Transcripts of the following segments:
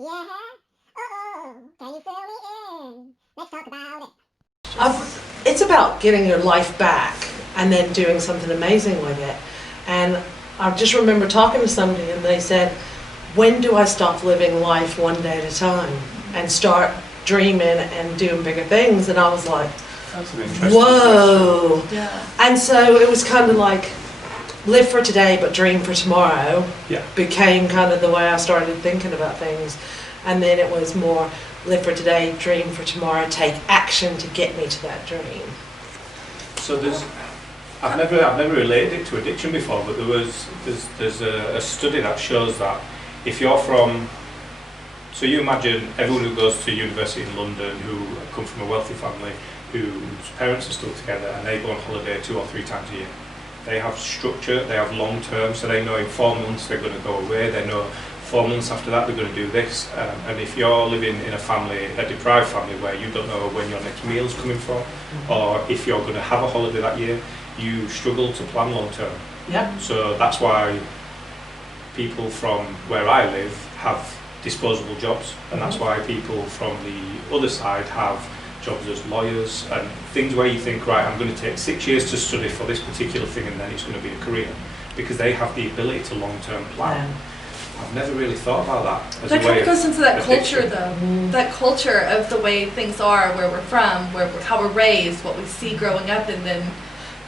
Yeah. Uh-oh. Can you fill me in? Let's talk about it. It's about getting your life back and then doing something amazing with it. And I just remember talking to somebody and they said, when do I stop living life one day at a time and start dreaming and doing bigger things? And I was like, That's an interesting whoa. question. Yeah. And so it was kind of like, live for today but dream for tomorrow. Yeah. Became kind of the way I started thinking about things. And then it was more live for today, dream for tomorrow, take action to get me to that dream. So I've never related it to addiction before, but there's a study that shows that if you're so you imagine everyone who goes to university in London who come from a wealthy family whose parents are still together and they go on holiday 2 or 3 times a year. They have structure, they have long term, so they know in 4 months they're going to go away, they know 4 months after that they're going to do this. And if you're living in a deprived family where you don't know when your next meal's coming from, or if you're going to have a holiday that year, you struggle to plan long term. Yeah. So that's why people from where I live have disposable jobs, and that's why people from the other side have jobs as lawyers and things where you think, right, I'm going to take 6 years to study for this particular thing and then it's going to be a career, because they have the ability to long-term plan. Yeah. I've never really thought about that as That a kind way of goes into that addiction. culture, though. That culture of the way things are, where we're from, how we're raised, what we see growing up, and then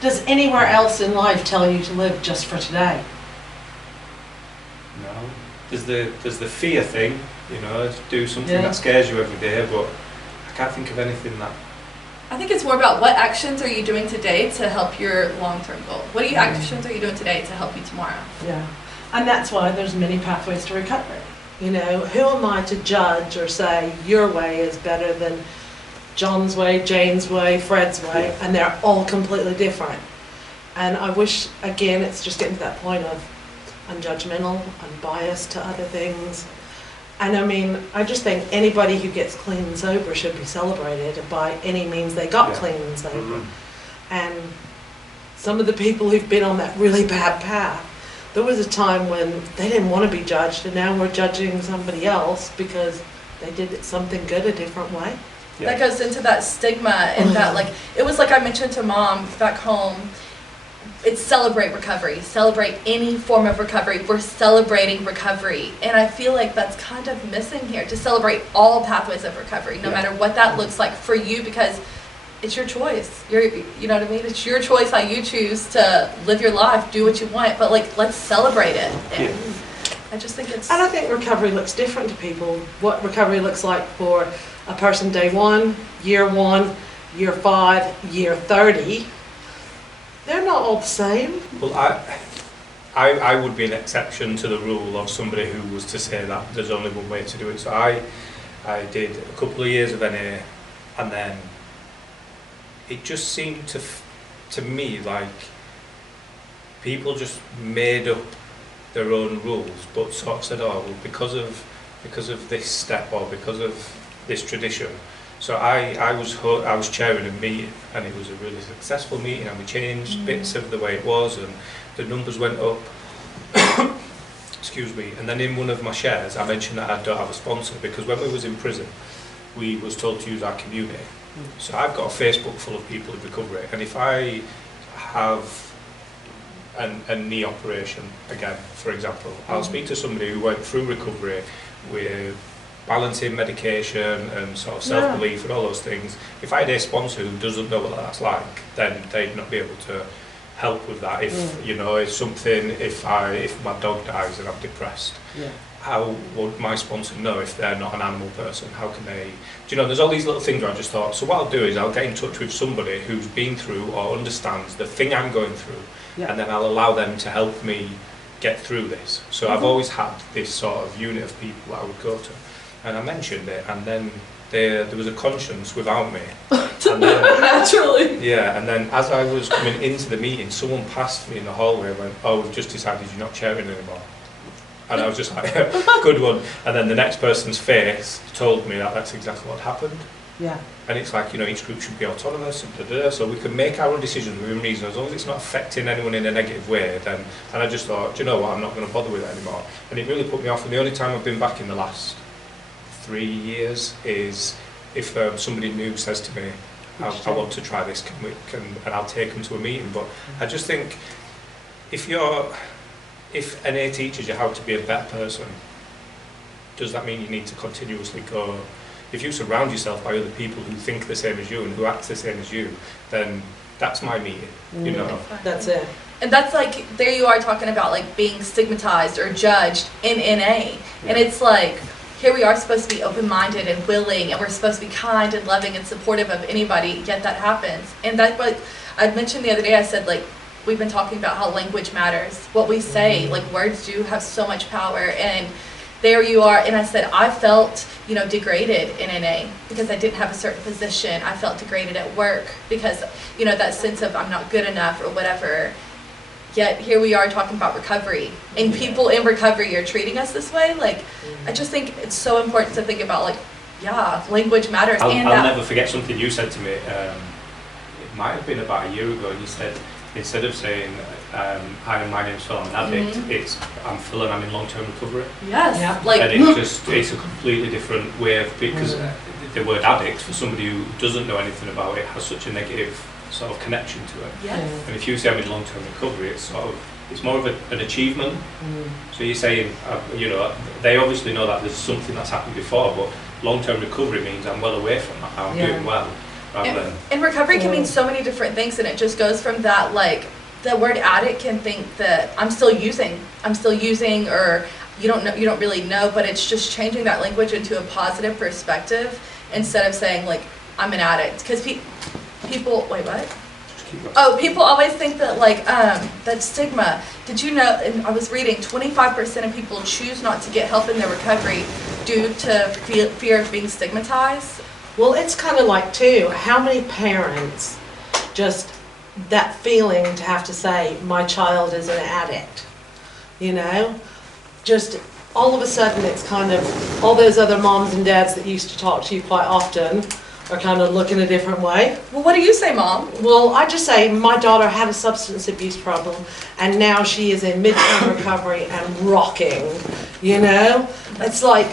Does anywhere else in life tell you to live just for today? No. There's the fear thing, do something Yeah. that scares you every day, but I can't think of anything that. I think it's more about what actions are you doing today to help your long-term goal. What actions are you doing today to help you tomorrow? Yeah. And that's why there's many pathways to recovery. Who am I to judge or say your way is better than John's way, Jane's way, Fred's way, Yeah. and they're all completely different. And I wish, again, it's just getting to that point of unjudgmental, unbiased to other things. And I mean, I just think anybody who gets clean and sober should be celebrated by any means they got Yeah. clean and sober. Mhm. And some of the people who've been on that really bad path, there was a time when they didn't want to be judged, and now we're judging somebody else because they did something good a different way. Yeah. That goes into that stigma and that, like, it was like I mentioned to Mom back home, it's celebrate recovery, celebrate any form of recovery. We're celebrating recovery. And I feel like that's kind of missing here, to celebrate all pathways of recovery, no Yeah. matter what that looks like for you, because it's your choice. You know what I mean? It's your choice how you choose to live your life, do what you want, but like, let's celebrate it. And Yeah. I just think it's... And I think recovery looks different to people. What recovery looks like for a person day 1, year 1, year 5, year 30, they're not all the same. Well, I would be an exception to the rule of somebody who was to say that there's only one way to do it. So I did a couple of years of NA, and then it just seemed to me like people just made up their own rules, but sort of said, oh, well, because of this step or because of this tradition. So I was chairing a meeting, and it was a really successful meeting, and we changed bits of the way it was, and the numbers went up. Excuse me. And then in one of my shares, I mentioned that I don't have a sponsor, because when we was in prison, we was told to use our community. So I've got a Facebook full of people in recovery, and if I have a knee operation again, for example, I'll speak to somebody who went through recovery with balancing medication and sort of self-belief and all those things. If I had a sponsor who doesn't know what that's like, then they'd not be able to help with that. If it's something, if my dog dies and I'm depressed, how would my sponsor know if they're not an animal person? How can they, there's all these little things where I just thought, so what I'll do is I'll get in touch with somebody who's been through or understands the thing I'm going through, and then I'll allow them to help me get through this. So I've always had this sort of unit of people that I would go to. And I mentioned it, and then there was a conscience without me. And then, Naturally. yeah, and then as I was coming into the meeting, someone passed me in the hallway and went, oh, we've just decided you're not chairing anymore. And I was just like, good one. And then the next person's face told me that that's exactly what happened. Yeah. And it's like, each group should be autonomous, and so we can make our own decisions within reason, as long as it's not affecting anyone in a negative way. Then, and I just thought, do you know what, I'm not going to bother with it anymore. And it really put me off, and the only time I've been back in the last 3 years is if somebody new says to me, I want to try this, and I'll take them to a meeting. But I just think if NA teaches you how to be a better person, does that mean you need to continuously go? If you surround yourself by other people who think the same as you and who act the same as you, then that's my meeting, you know. That's it. And that's like, there you are talking about like being stigmatized or judged in NA. And it's like, here we are supposed to be open-minded and willing, and we're supposed to be kind and loving and supportive of anybody, yet that happens. And that's what I mentioned the other day. I said, like, we've been talking about how language matters. What we say, like, words do have so much power. And there you are, and I said, I felt, you know, degraded in NA because I didn't have a certain position. I felt degraded at work because, you know, that sense of I'm not good enough or whatever. Yet here we are talking about recovery, and people in recovery are treating us this way. Like, I just think it's so important to think about, like, yeah, language matters. I'll and never forget something you said to me. It might have been about a year ago. You said, instead of saying, hi, my name's Phil, I'm an addict, it's, I'm Phil and I'm in long-term recovery. Yes, Yeah. like, And it's a completely different way of, because the word addict, for somebody who doesn't know anything about it, has such a negative sort of connection to it. yes. And if you say I'm in long-term recovery, it's more of an achievement. So you're saying, you know, they obviously know that there's something that's happened before, but long-term recovery means I'm well away from that, I'm doing well, rather than... And recovery can mean so many different things, and it just goes from that, like, the word addict can think that I'm still using, or you don't really know, but it's just changing that language into a positive perspective instead of saying, like, I'm an addict. Because people, wait, what? Oh, people always think that, like, that stigma. Did you know, and I was reading, 25% of people choose not to get help in their recovery due to fear of being stigmatized. Well, it's kind of like, too, how many parents just, that feeling to have to say, my child is an addict, you know? Just all of a sudden it's kind of, all those other moms and dads that used to talk to you quite often are kind of looking a different way. Well, what do you say, Mom? Well, I just say my daughter had a substance abuse problem and now she is in midterm recovery and rocking, you know? It's like,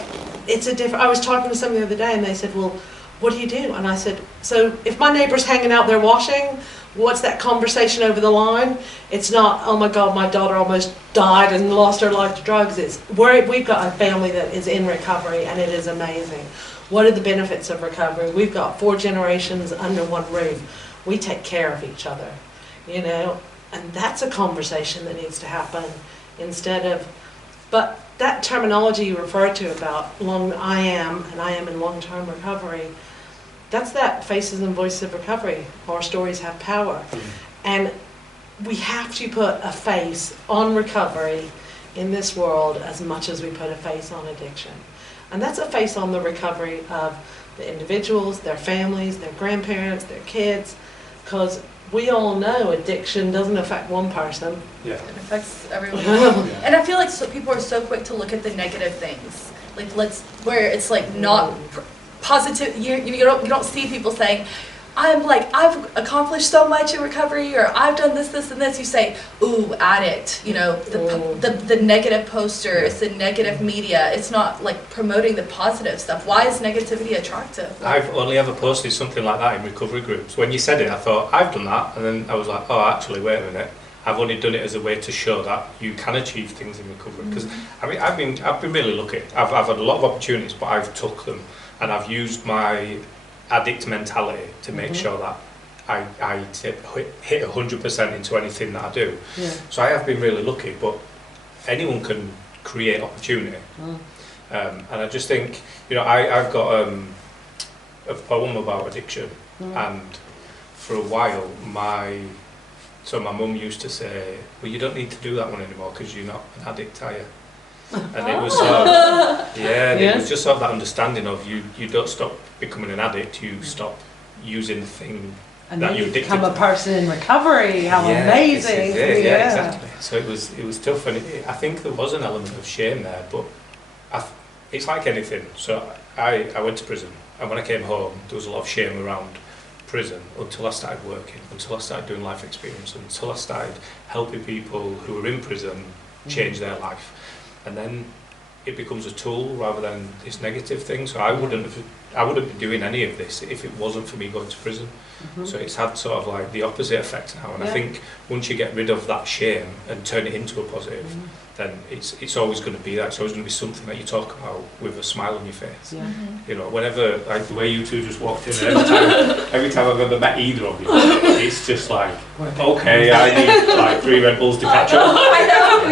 it's a different, I was talking to somebody the other day and they said, well, what do you do? And I said, so if my neighbor's hanging out there washing, what's that conversation over the line? It's not, oh my God, my daughter almost died and lost her life to drugs. It's, we've got a family that is in recovery and it is amazing. What are the benefits of recovery? We've got 4 generations under one roof. We take care of each other, you know? And that's a conversation that needs to happen instead of, but that terminology you referred to about I am in long-term recovery, that's that faces and voices of recovery. Our stories have power. And we have to put a face on recovery in this world as much as we put a face on addiction. And that's a face on the recovery of the individuals, their families, their grandparents, their kids, because we all know addiction doesn't affect one person. Yeah. It affects everyone. And I feel like people are so quick to look at the negative things. Like, where it's like not positive. You don't see people saying, I've accomplished so much in recovery, or I've done this, this, and this. You say, ooh, addict. You know, the negative posters, the negative media. It's not like promoting the positive stuff. Why is negativity attractive? I've only ever posted something like that in recovery groups. When you said it, I thought, I've done that, and then I was like, oh, actually, wait a minute. I've only done it as a way to show that you can achieve things in recovery. Because I mean, I've been really lucky. I've had a lot of opportunities, but I've took them, and I've used my addict mentality to make sure that I hit 100% into anything that I do. Yeah. So I have been really lucky, but anyone can create opportunity. And I just think, you know, I've got a poem about addiction, and for a while my mum used to say, well, you don't need to do that one anymore because you're not an addict, are you? And it was sort of, it was just sort of that understanding of you don't stop becoming an addict, you stop using the thing and that you're addicted to. And become a person in recovery, how amazing. Yeah, exactly. So it was tough, and I think there was an element of shame there, but it's like anything. So I went to prison, and when I came home, there was a lot of shame around prison until I started working, until I started doing life experience, until I started helping people who were in prison change their life. And then it becomes a tool rather than this negative thing. So I wouldn't be doing any of this if it wasn't for me going to prison. So it's had sort of like the opposite effect now, and I think once you get rid of that shame and turn it into a positive, then it's always going to be that. It's always going to be something that you talk about with a smile on your face. You know, whenever, like the way you two just walked in, and every time I've ever met either of you, it's just like, okay, I need like 3 Red Bulls to catch up. I know.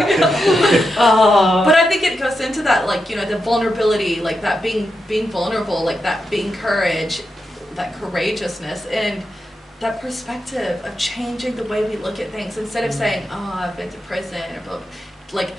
But I think it goes into that, like, you know, the vulnerability, like that being vulnerable, like that being courage, that courageousness, and that perspective of changing the way we look at things instead of saying, oh, I've been to prison, or like,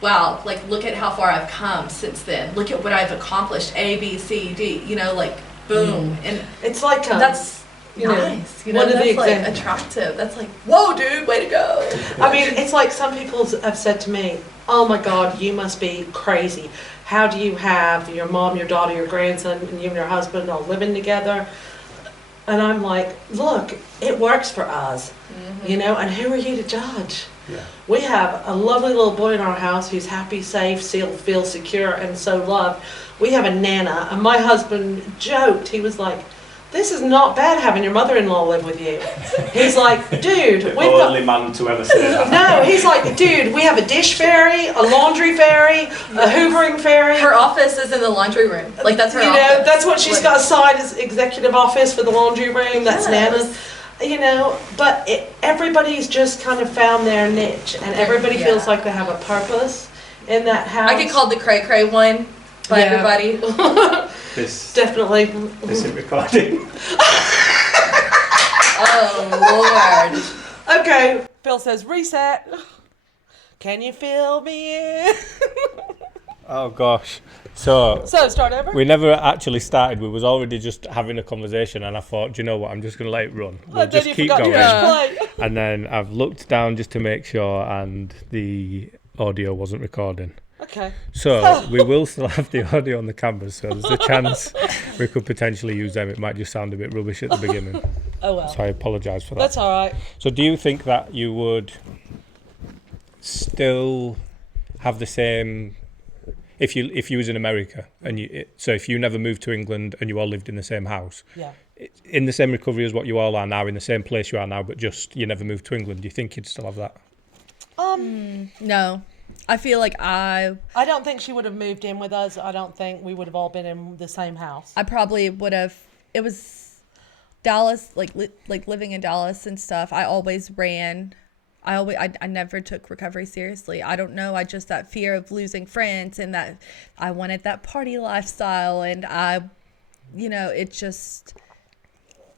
wow, like look at how far I've come since then. Look at what I've accomplished, A, B, C, D, you know, like boom. And it's like that's nice, you know, that's like attractive. That's like, whoa, dude, way to go. I mean, it's like some people have said to me, oh my God, you must be crazy. How do you have your mom, your daughter, your grandson, and you and your husband all living together? And I'm like, look, it works for us, you know, and who are you to judge? We have a lovely little boy in our house who's happy, safe, feels secure, and so loved. We have a Nana, and my husband joked, he was like, this is not bad having your mother-in-law live with you. He's like, dude, we've got... only man to ever say that. No, he's like, dude, we have a dish fairy, a laundry fairy, a hoovering fairy. Her office is in the laundry room. Like, that's her office. You know, that's what she's got assigned as executive office for the laundry room. That's Nana's. You know, but everybody's just kind of found their niche, and everybody feels like they have a purpose in that house. I get called the cray cray one by everybody. Definitely. This is recording. Oh Lord. Okay. Phil says reset. Can you fill me in? Oh gosh. So start over. We never actually started. We was already just having a conversation, and I thought, do you know what? I'm just going to let it run. We'll just keep going. And then I've looked down just to make sure, and the audio wasn't recording. Okay. So we will still have the audio on the cameras, so there's a chance we could potentially use them. It might just sound a bit rubbish at the beginning. Oh well. So I apologise for that. That's all right. So do you think that you would still have the same... If you was in America and so if you never moved to England and you all lived in the same house, in the same recovery as what you all are now, in the same place you are now, but just you never moved to England, do you think you'd still have that? No, I feel like I don't think she would have moved in with us. I don't think we would have all been in the same house. I probably would have. It was Dallas, like living in Dallas and stuff. I always ran. I never took recovery seriously. I don't know. I just, that fear of losing friends, and that I wanted that party lifestyle. And it just,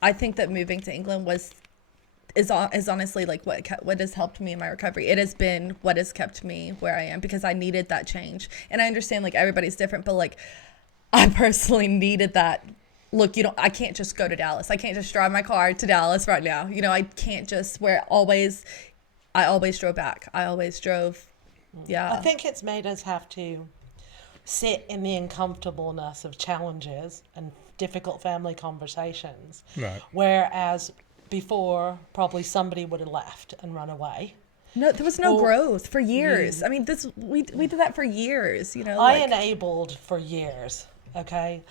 I think that moving to England is honestly like what has helped me in my recovery. It has been what has kept me where I am, because I needed that change. And I understand like everybody's different, but like I personally needed that. Look, I can't just go to Dallas. I can't just drive my car to Dallas right now. I can't just I always drove back. I always drove, I think it's made us have to sit in the uncomfortableness of challenges and difficult family conversations. Right. Whereas before, probably somebody would have left and run away. No, there was no growth for years. I mean, we did that for years, I enabled for years, okay?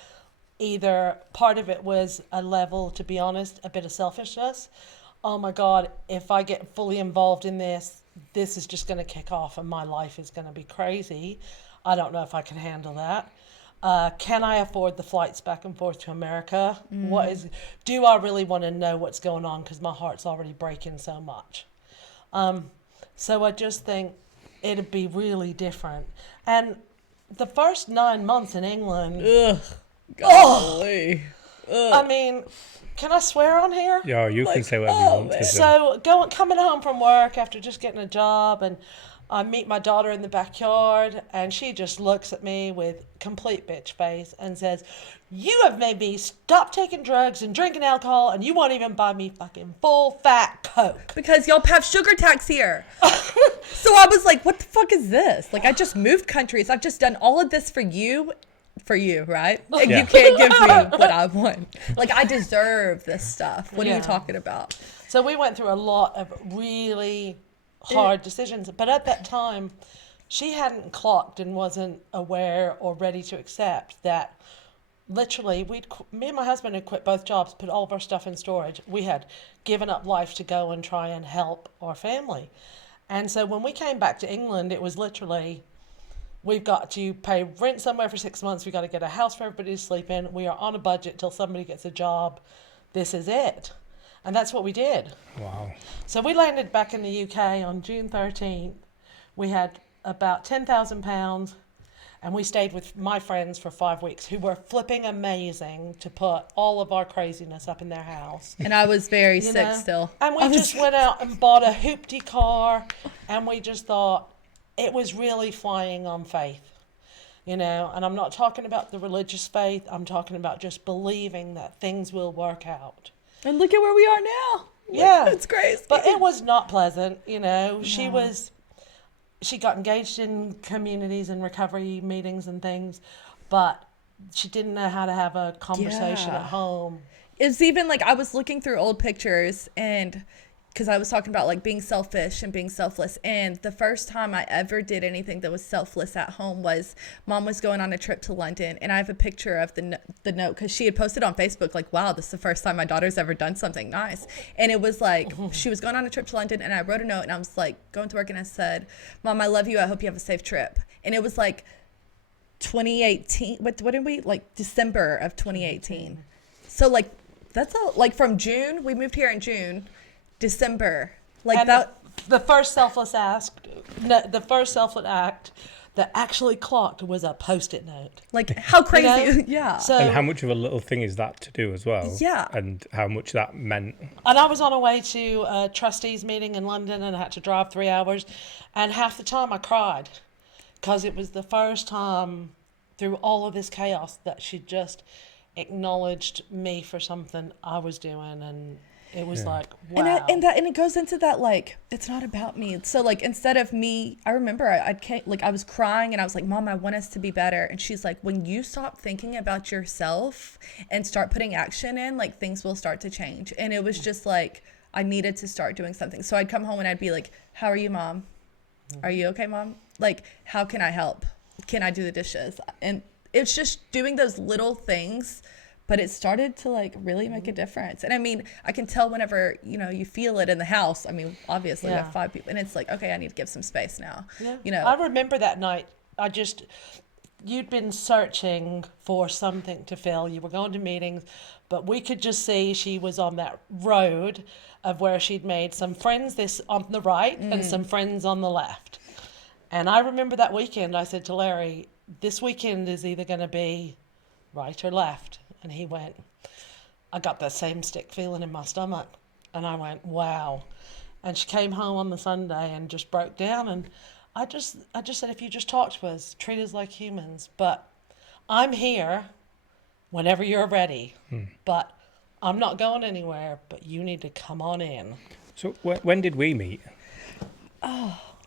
Either part of it was a level, to be honest, a bit of selfishness. Oh my God, if I get fully involved in this is just going to kick off and my life is going to be crazy. I don't know if I can handle that. Can I afford the flights back and forth to America? Do I really want to know what's going on? Because my heart's already breaking so much. So I just think it'd be really different. And the first 9 months in England... Golly. I mean... Can I swear on here? Yeah, you can say whatever you want to. So coming home from work after just getting a job, and I meet my daughter in the backyard, and she just looks at me with complete bitch face and says, "You have made me stop taking drugs and drinking alcohol, and you won't even buy me fucking full fat Coke." Because y'all have sugar tax here. So I was like, what the fuck is this? Like, I just moved countries. I've just done all of this for you, right? And you can't give me what I want. Like, I deserve this stuff. What are you talking about? So we went through a lot of really hard decisions. But at that time, she hadn't clocked and wasn't aware or ready to accept that literally me and my husband had quit both jobs, put all of our stuff in storage. We had given up life to go and try and help our family. And so when we came back to England, it was literally, we've got to pay rent somewhere for 6 months. We've got to get a house for everybody to sleep in. We are on a budget till somebody gets a job. This is it. And that's what we did. Wow. So we landed back in the UK on June 13th. We had about £10,000, and we stayed with my friends for 5 weeks who were flipping amazing to put all of our craziness up in their house. And I was very You sick know? still. And we just went out and bought a hoopty car, and we just thought it was really flying on faith, and I'm not talking about the religious faith. I'm talking about just believing that things will work out. And look at where we are now. Yeah. It's crazy. But it was not pleasant, She got engaged in communities and recovery meetings and things, but she didn't know how to have a conversation at home. It's even like I was looking through old pictures, and because I was talking about like being selfish and being selfless, and the first time I ever did anything that was selfless at home was Mom was going on a trip to London, and I have a picture of the note because she had posted on Facebook like, wow, this is the first time my daughter's ever done something nice. And it was like she was going on a trip to London, and I wrote a note, and I was like going to work, and I said, Mom, I love you, I hope you have a safe trip. And it was like 2018, what did we, like December of 2018. So like that's like from June, we moved here in June, December, like And that. the first selfless act that actually clocked was a Post-it note. Like how crazy, yeah. So, And how much of a little thing is that to do as well? Yeah. And how much that meant. and I was on a way to a trustees meeting in London, and I had to drive 3 hours, and half the time I cried because it was the first time through all of this chaos that she just acknowledged me for something I was doing, and it was like, wow. And it goes into that, like, it's not about me. So like, instead of me, I remember I was crying, and I was like, Mom, I want us to be better. And she's like, when you stop thinking about yourself and start putting action in, like things will start to change. And it was just like, I needed to start doing something. So I'd come home and I'd be like, how are you, Mom? Are you okay, Mom? Like, how can I help? Can I do the dishes? And it's just doing those little things, but it started to like really make a difference. And I mean, I can tell whenever, you feel it in the house. I mean, obviously we have 5 people, and it's like, okay, I need to give some space now. Yeah. I remember that night. You'd been searching for something to fill. You were going to meetings, but we could just see she was on that road of where she'd made some friends on the right and some friends on the left. And I remember that weekend, I said to Larry, this weekend is either going to be right or left. And he went, I got that same sick feeling in my stomach. And I went, wow. And she came home on the Sunday and just broke down. And I just said, if you just talk to us, treat us like humans. But I'm here whenever you're ready. But I'm not going anywhere, but you need to come on in. So when did we meet?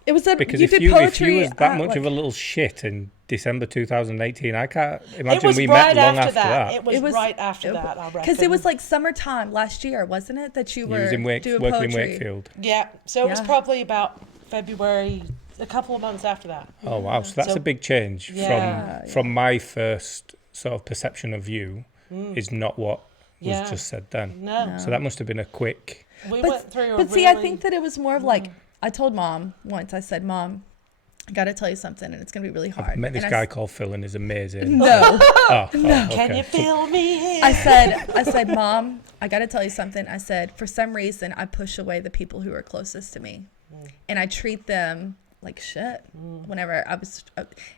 It was Because you if did you poetry was that much of a little shit in December 2018, I can't It imagine was we right met long after after that. that. It was right after that, I reckon. Because it was like summertime last year, wasn't it? That you You were was in doing working poetry. in Wakefield. Yeah, so it was Yeah. probably about February, a couple of months after that. Oh wow, so that's So- a big change Yeah. from my first sort of perception of you is not what was Yeah. just said then. No, So that must have been a quick. we went through a But see, I think that it was more of like, I told Mom once, I said, Mom, I got to tell you something, and it's going to be really hard. I met this And guy called Phil and he's amazing. No. Okay. Can you feel me here? I said, Mom, I got to tell you something. I said, for some reason, I push away the people who are closest to me. And I treat them like shit whenever I was.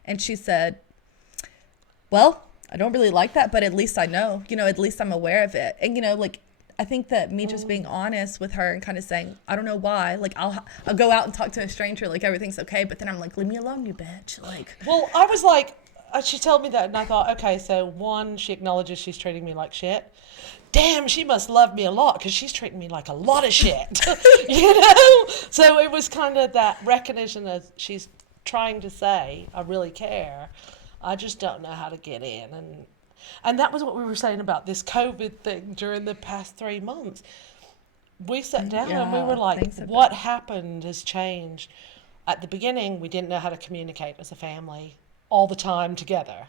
And she said, well, I don't really like that, but at least I know, at least I'm aware of it. And, like, I think that me just being honest with her and kind of saying, I don't know why, like, I'll go out and talk to a stranger, like, everything's okay. But then I'm like, leave me alone, you bitch. Like, Well, I was like, she told me that, and I thought, okay, so one, she acknowledges she's treating me like shit. Damn, she must love me a lot because she's treating me like a lot of shit, So it was kind of that recognition that she's trying to say, I really care. I just don't know how to get in. And that was what we were saying about this COVID thing during the past 3 months. We sat down and we were like, things have what happened has changed at the beginning, we didn't know how to communicate as a family all the time together.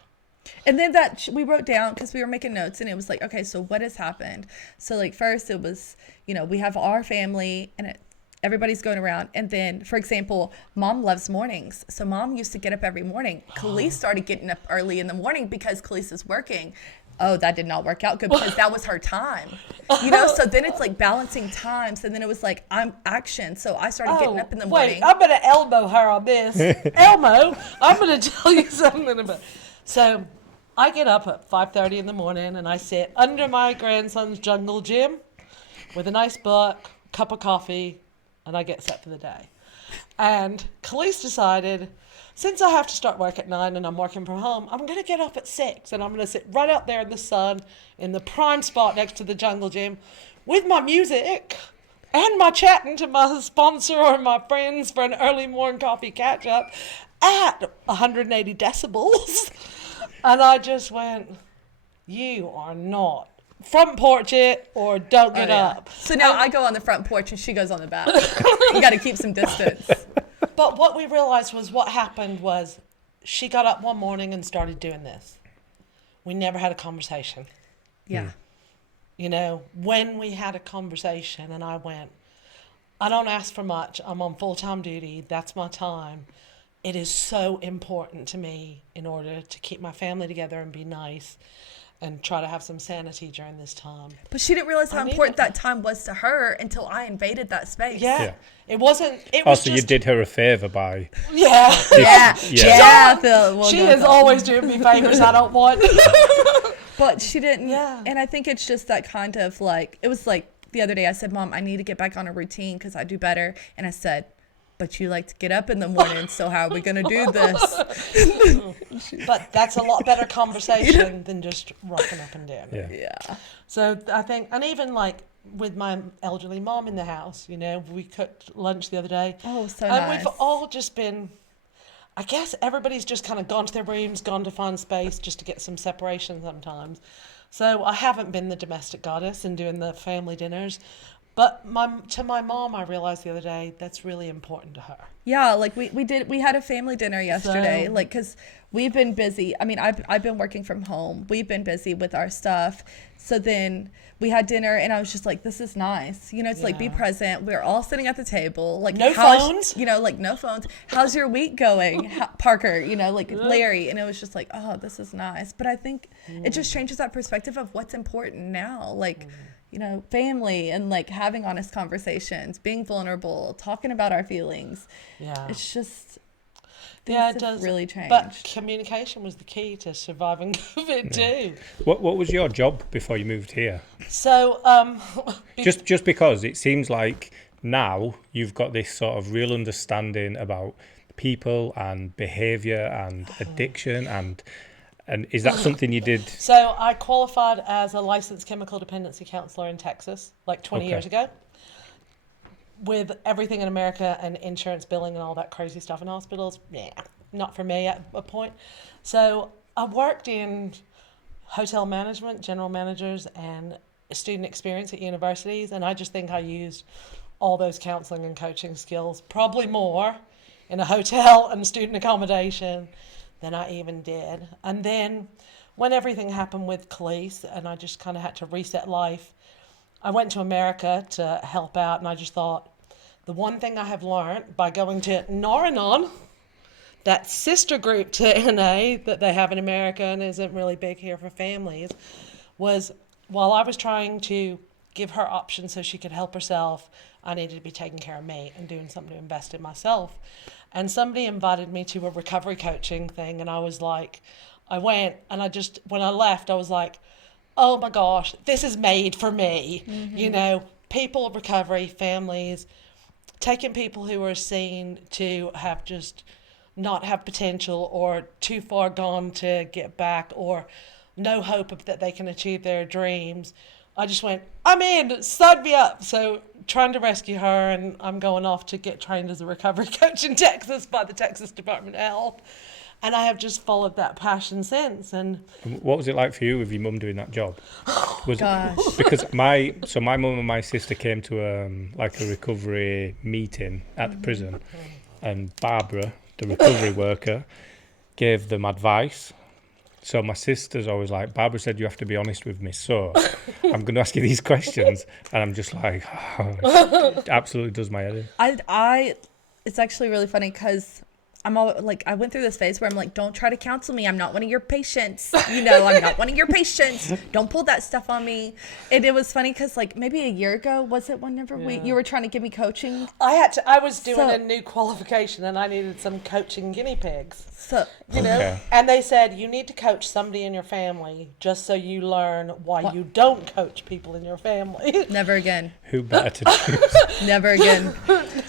And then we wrote down, because we were making notes, and it was like, okay, so what has happened? So like first it was, we have our family, and everybody's going around. And then, for example, Mom loves mornings. So Mom used to get up every morning. Khalees started getting up early in the morning because Khalees is working. Oh, that did not work out good because that was her time. So then it's like balancing times. And then it was like, I'm action. So I started getting up in the morning. Wait, I'm going to elbow her on this. Elmo, I'm going to tell you something about. So I get up at 5:30 in the morning and I sit under my grandson's jungle gym with a nice book, cup of coffee, and I get set for the day. And Khalees decided, since I have to start work at 9 and I'm working from home, I'm going to get up at 6 and I'm going to sit right out there in the sun in the prime spot next to the jungle gym with my music and my chatting to my sponsor or my friends for an early morning coffee catch up at 180 decibels. And I just went, you are not front porch it or don't get up. So now I go on the front porch and she goes on the back. You got to keep some distance. But what we realized was what happened was she got up one morning and started doing this. We never had a conversation. Yeah. When we had a conversation and I went, I don't ask for much. I'm on full-time duty. That's my time. It is so important to me in order to keep my family together and be nice and try to have some sanity during this time. But she didn't realize how important that time was to her until I invaded that space. Yeah. It wasn't, it was so just... you did her a favour by... Yeah. Phil. She is always doing me favours I don't want. But she didn't. Yeah. And I think it's just that kind of like, it was like the other day I said, Mom, I need to get back on a routine because I do better. And I said, but you like to get up in the morning, so how are we going to do this? But that's a lot better conversation than just rocking up and down. Yeah. So I think, and even like with my elderly mom in the house, we cooked lunch the other day. Oh, so and nice. we've all just been, I guess everybody's just kind of gone to their rooms, gone to find space just to get some separation sometimes. So I haven't been the domestic goddess and doing the family dinners. But to my mom, I realized the other day, that's really important to her. Yeah, like we had a family dinner yesterday, because we've been busy. I mean, I've been working from home. We've been busy with our stuff. So then we had dinner and I was just like, this is nice. It's like, be present. We're all sitting at the table. Like no phones. No phones. How's your week going? Parker, Larry. And it was just like, oh, this is nice. But I think it just changes that perspective of what's important now. Family and like having honest conversations, being vulnerable, talking about our feelings. Yeah. It's just, it does really changed. But communication was the key to surviving COVID too. What was your job before you moved here? So, just because it seems like now you've got this sort of real understanding about people and behaviour and addiction and is that something you did? So I qualified as a licensed chemical dependency counselor in Texas like 20 years ago. With everything in America and insurance billing and all that crazy stuff in hospitals, not for me at a point. So I worked in hotel management, general managers, and student experience at universities, and I just think I used all those counseling and coaching skills, probably more in a hotel and student accommodation than I even did. And then when everything happened with Calliesee and I just kind of had to reset life, I went to America to help out, and I just thought, the one thing I have learned by going to Naranon, that sister group to NA that they have in America and isn't really big here for families, was while I was trying to give her options so she could help herself, I needed to be taking care of me and doing something to invest in myself. And somebody invited me to a recovery coaching thing, and I was like, I went, and when I left, I was like, oh my gosh, this is made for me. Mm-hmm. People of recovery, families, taking people who are seen to have just not have potential or too far gone to get back or no hope that they can achieve their dreams. I just went, I'm in, sign me up. So trying to rescue her, and I'm going off to get trained as a recovery coach in Texas by the Texas Department of Health. And I have just followed that passion since. And what was it like for you with your mum doing that job? Gosh. Because my mum and my sister came to a recovery meeting at the prison, and Barbara, the recovery worker, gave them advice. So my sister's always like, Barbara said you have to be honest with me, so I'm going to ask you these questions. And I'm just like, it absolutely does my head in. It's actually really funny because I'm all like, I went through this phase where I'm like, don't try to counsel me. I'm not one of your patients. I'm not one of your patients. Don't pull that stuff on me. And it was funny because like maybe a year ago, was it whenever you were trying to give me coaching? I was doing a new qualification and I needed some coaching guinea pigs. So, you know, and they said you need to coach somebody in your family just so you learn why you don't coach people in your family. Never again. Who better to do? Never again.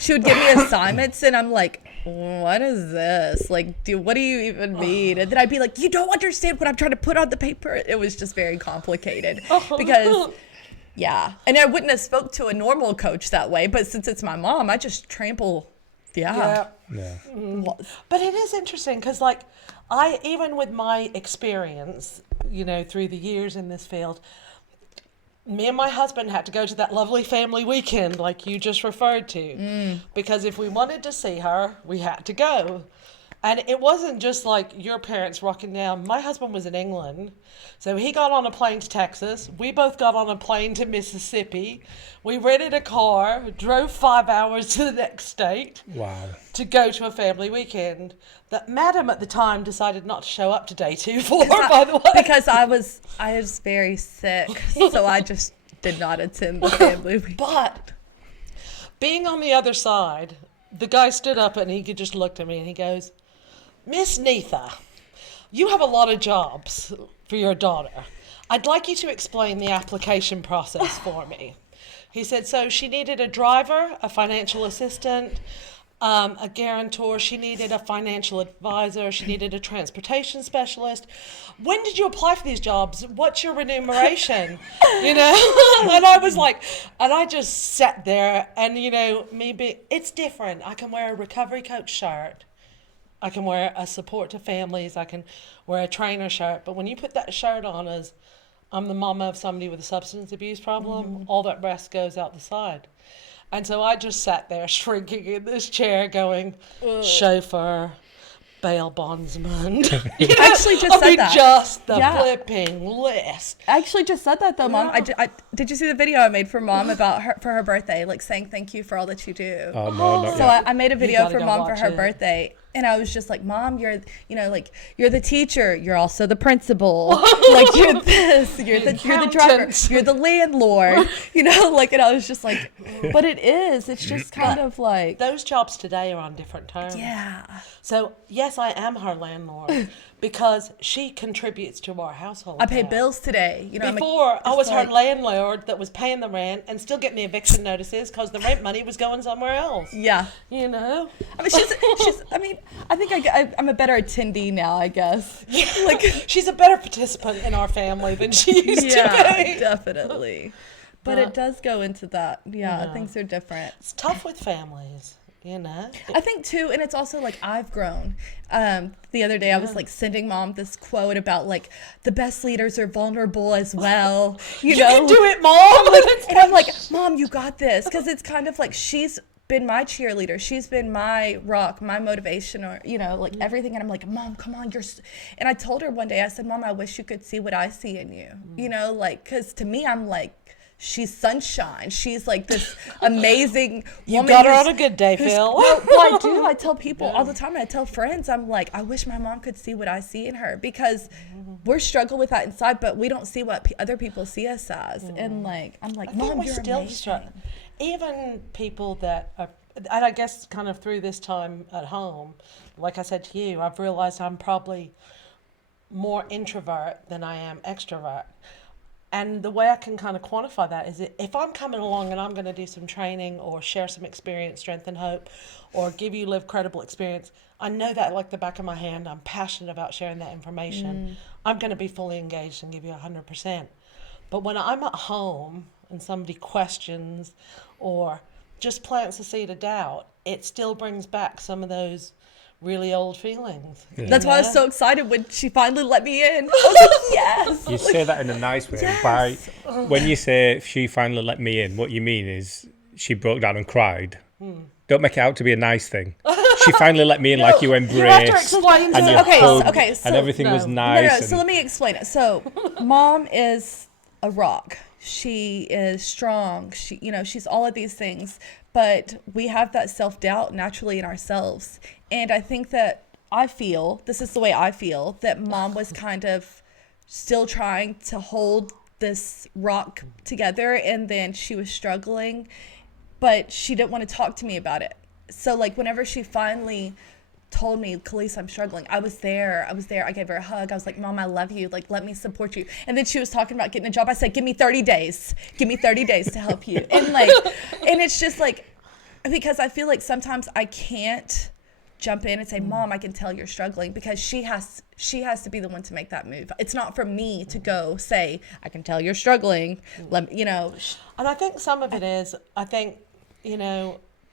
She would give me assignments and I'm like, what is this? Like, what do you even mean? And then I'd be like, you don't understand what I'm trying to put on the paper. It was just very complicated because, and I wouldn't have spoke to a normal coach that way. But since it's my mom, I just trample. Yeah. But it is interesting because, like, even with my experience, you know, through the years in this field, me and my husband had to go to that lovely family weekend like you just referred to because if we wanted to see her, we had to go. And it wasn't just like your parents rocking down. My husband was in England, so he got on a plane to Texas. We both got on a plane to Mississippi. We rented a car, drove 5 hours to the next state to go to a family weekend that Madam at the time decided not to show up to day 2 for, by the way. Because I was very sick, so I just did not attend the family weekend. But being on the other side, the guy stood up and he just looked at me and he goes, Miss Naetha, you have a lot of jobs for your daughter. I'd like you to explain the application process for me. He said, so she needed a driver, a financial assistant, a guarantor. She needed a financial advisor. She needed a transportation specialist. When did you apply for these jobs? What's your remuneration? You know, and I was like, and I just sat there and, you know, it's different. I can wear a recovery coach shirt. I can wear a support to families. I can wear a trainer shirt. But when you put that shirt on as I'm the mama of somebody with a substance abuse problem, all that rest goes out the side. And so I just sat there shrinking in this chair going, chauffeur, bail bondsman. I actually just said that. Just the flipping list. I actually just said that though, Mom. Did you see the video I made for Mom about her for her birthday, like saying thank you for all that you do? Oh, no, not so yet. I made a video for Mom for her birthday. And I was just like, Mom, you're the teacher. You're also the principal. Like, you're this. You're the driver. You're the landlord. You know, like, and I was just like, but it is. It's just kind of like. Those jobs today are on different terms. Yeah. So, yes, I am her landlord because she contributes to our household. I pay bills today. You know, before, I was her landlord that was paying the rent and still getting the eviction notices because the rent money was going somewhere else. Yeah. You know? I mean, I think I'm a better attendee now, I guess. Yeah. Like, she's a better participant in our family than she used to be. Yeah, definitely. But it does go into that. Yeah, things are different. It's tough with families. You know, I think too, and it's also like I've grown. The other day I was like sending Mom this quote about like the best leaders are vulnerable as well. You know, can do it, Mom. And I'm like, Mom, you got this, because it's kind of like she's been my cheerleader. She's been my rock, my motivation, or you know, like everything. And I'm like, Mom, come on, And I told her one day, I said, Mom, I wish you could see what I see in you. You know, like, because to me, I'm like. She's sunshine. She's like this amazing woman. You got her on a good day, Phil. Well, I do. I tell people all the time. I tell friends, I'm like, I wish my mom could see what I see in her, because we're struggling with that inside, but we don't see what other people see us as. And like, I'm like, Mom, you're amazing. Even people that are, and I guess kind of through this time at home, like I said to you, I've realized I'm probably more introvert than I am extrovert. And the way I can kind of quantify that is if I'm coming along and I'm going to do some training or share some experience, strength and hope, or give you live credible experience, I know that like the back of my hand. I'm passionate about sharing that information. I'm going to be fully engaged and give you 100%. But when I'm at home and somebody questions or just plants a seed of doubt, it still brings back some of those really old feelings. Yeah. That's why I was so excited when she finally let me in. I was like, yes. You say that in a nice way. Yes. When you say she finally let me in, what you mean is she broke down and cried. Don't make it out to be a nice thing. she finally let me in, like you You have to embraced explain and to you Okay, hugged okay, so- and everything was No. nice. No, and so let me explain it. So, mom is a rock. She is strong. She's all of these things, but we have that self-doubt naturally in ourselves. And I think that this is the way I feel, that mom was kind of still trying to hold this rock together, and then she was struggling, but she didn't want to talk to me about it. So like whenever she finally told me, Calliesee, I'm struggling, I was there. I gave her a hug. I was like, Mom, I love you. Like, let me support you. And then she was talking about getting a job. I said, give me 30 days. Give me 30 days to help you. And it's just like, because I feel like sometimes I can't jump in and say, Mom, I can tell you're struggling, because she has to be the one to make that move. It's not for me to go say, I can tell you're struggling. And I think some of it is,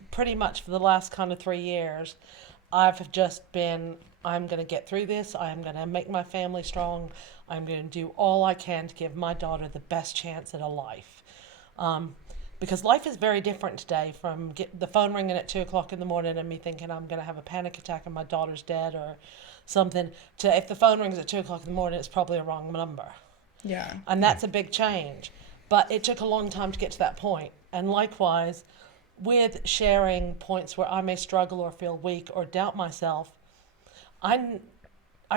pretty much for the last kind of 3 years, I've just been, I'm going to get through this. I'm going to make my family strong. I'm going to do all I can to give my daughter the best chance at a life. Because life is very different today from the phone ringing at 2 o'clock in the morning and me thinking I'm going to have a panic attack and my daughter's dead or something, to if the phone rings at 2 o'clock in the morning, it's probably a wrong number. Yeah. And that's a big change. But it took a long time to get to that point. And likewise, with sharing points where I may struggle or feel weak or doubt myself, I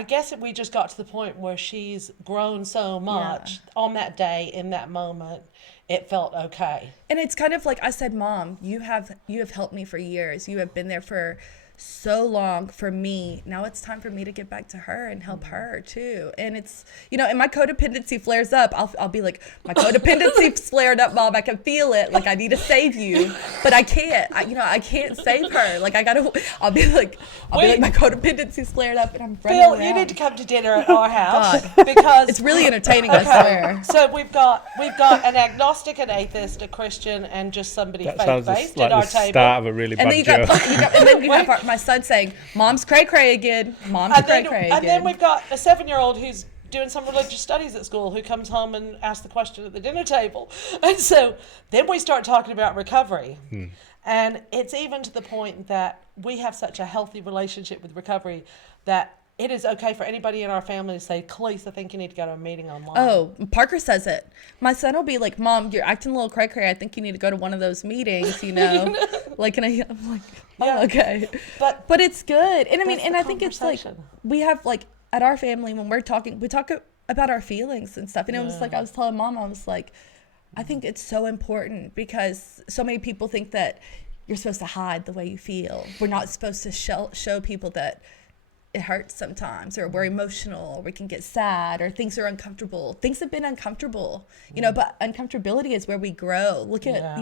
guess if we just got to the point where she's grown so much on that day, in that moment, it felt okay. And it's kind of like I said, Mom, you have helped me for years. You have been there for so long for me. Now it's time for me to get back to her and help her too. And it's, and my codependency flares up. I'll be like, my codependency's flared up, Mom. I can feel it. Like, I need to save you, but I can't. I can't save her. Like, I'll be like, my codependency's flared up, and I'm running Phil, around. you need to come to dinner at our house God. because It's really entertaining, I swear. So we've got an agnostic, an atheist, a Christian, and just somebody that sounds faith-based like at our the table. start of a really And bad then joke. and then you have my son saying, Mom's cray-cray again. Mom's cray-cray again. And then we've got a 7-year-old who's doing some religious studies at school who comes home and asks the question at the dinner table. And so then we start talking about recovery. And it's even to the point that we have such a healthy relationship with recovery that it is okay for anybody in our family to say, Calliesee, I think you need to go to a meeting online. Oh, Parker says it. My son will be like, Mom, you're acting a little cray-cray. I think you need to go to one of those meetings, Like, and I'm like, oh, Yeah. okay. But it's good. And I mean, and I think it's like, we have like, at our family, when we're talking, we talk about our feelings and stuff. And it was like, I was telling Mom, I was like, I think it's so important because so many people think that you're supposed to hide the way you feel. We're not supposed to show people that it hurts sometimes, or we're emotional, or we can get sad, or things are uncomfortable. Things have been uncomfortable, but uncomfortability is where we grow. Look at,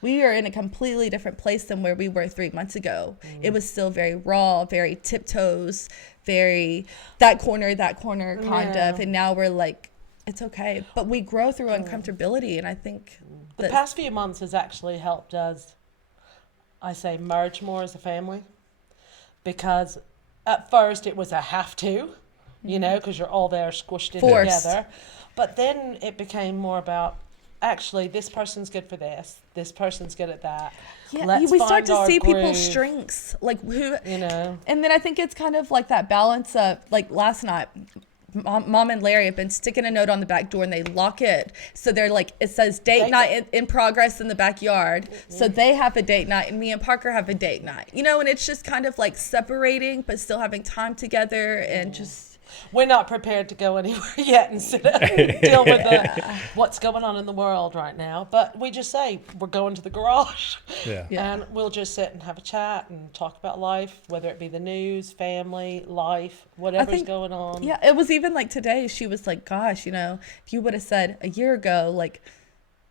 we are in a completely different place than where we were 3 months ago. It was still very raw, very tiptoes, very that corner kind of. And now we're like, it's okay. But we grow through uncomfortability. And I think the past few months has actually helped us, I say, merge more as a family, because at first it was a have to, because you're all there squished in together. But then it became more about, actually, this person's good for this person's good at that. Yeah, we start to see people's strengths, like who, And then I think it's kind of like that balance of, like last night, Mom and Larry have been sticking a note on the back door and they lock it. So they're like, it says date night in progress in the backyard. So they have a date night and me and Parker have a date night. And it's just kind of like separating, but still having time together and just. We're not prepared to go anywhere yet and sit and deal with what's going on in the world right now. But we just say, we're going to the garage. Yeah. And we'll just sit and have a chat and talk about life, whether it be the news, family, life, whatever's going on. Yeah, it was even like today, she was like, gosh, if you would have said a year ago, like,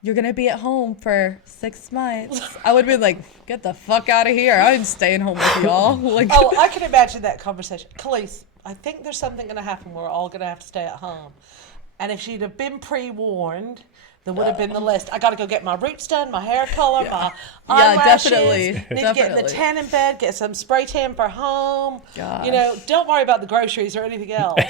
you're going to be at home for 6 months, I would have been like, get the fuck out of here. I'm staying home with y'all. Like, oh, I can imagine that conversation. Calliesee, I think there's something going to happen. We're all going to have to stay at home. And if she'd have been pre-warned, there would have been the list. I got to go get my roots done, my hair color, my eyelashes. Definitely. Need to get in the tan in bed, get some spray tan for home. Gosh. Don't worry about the groceries or anything else.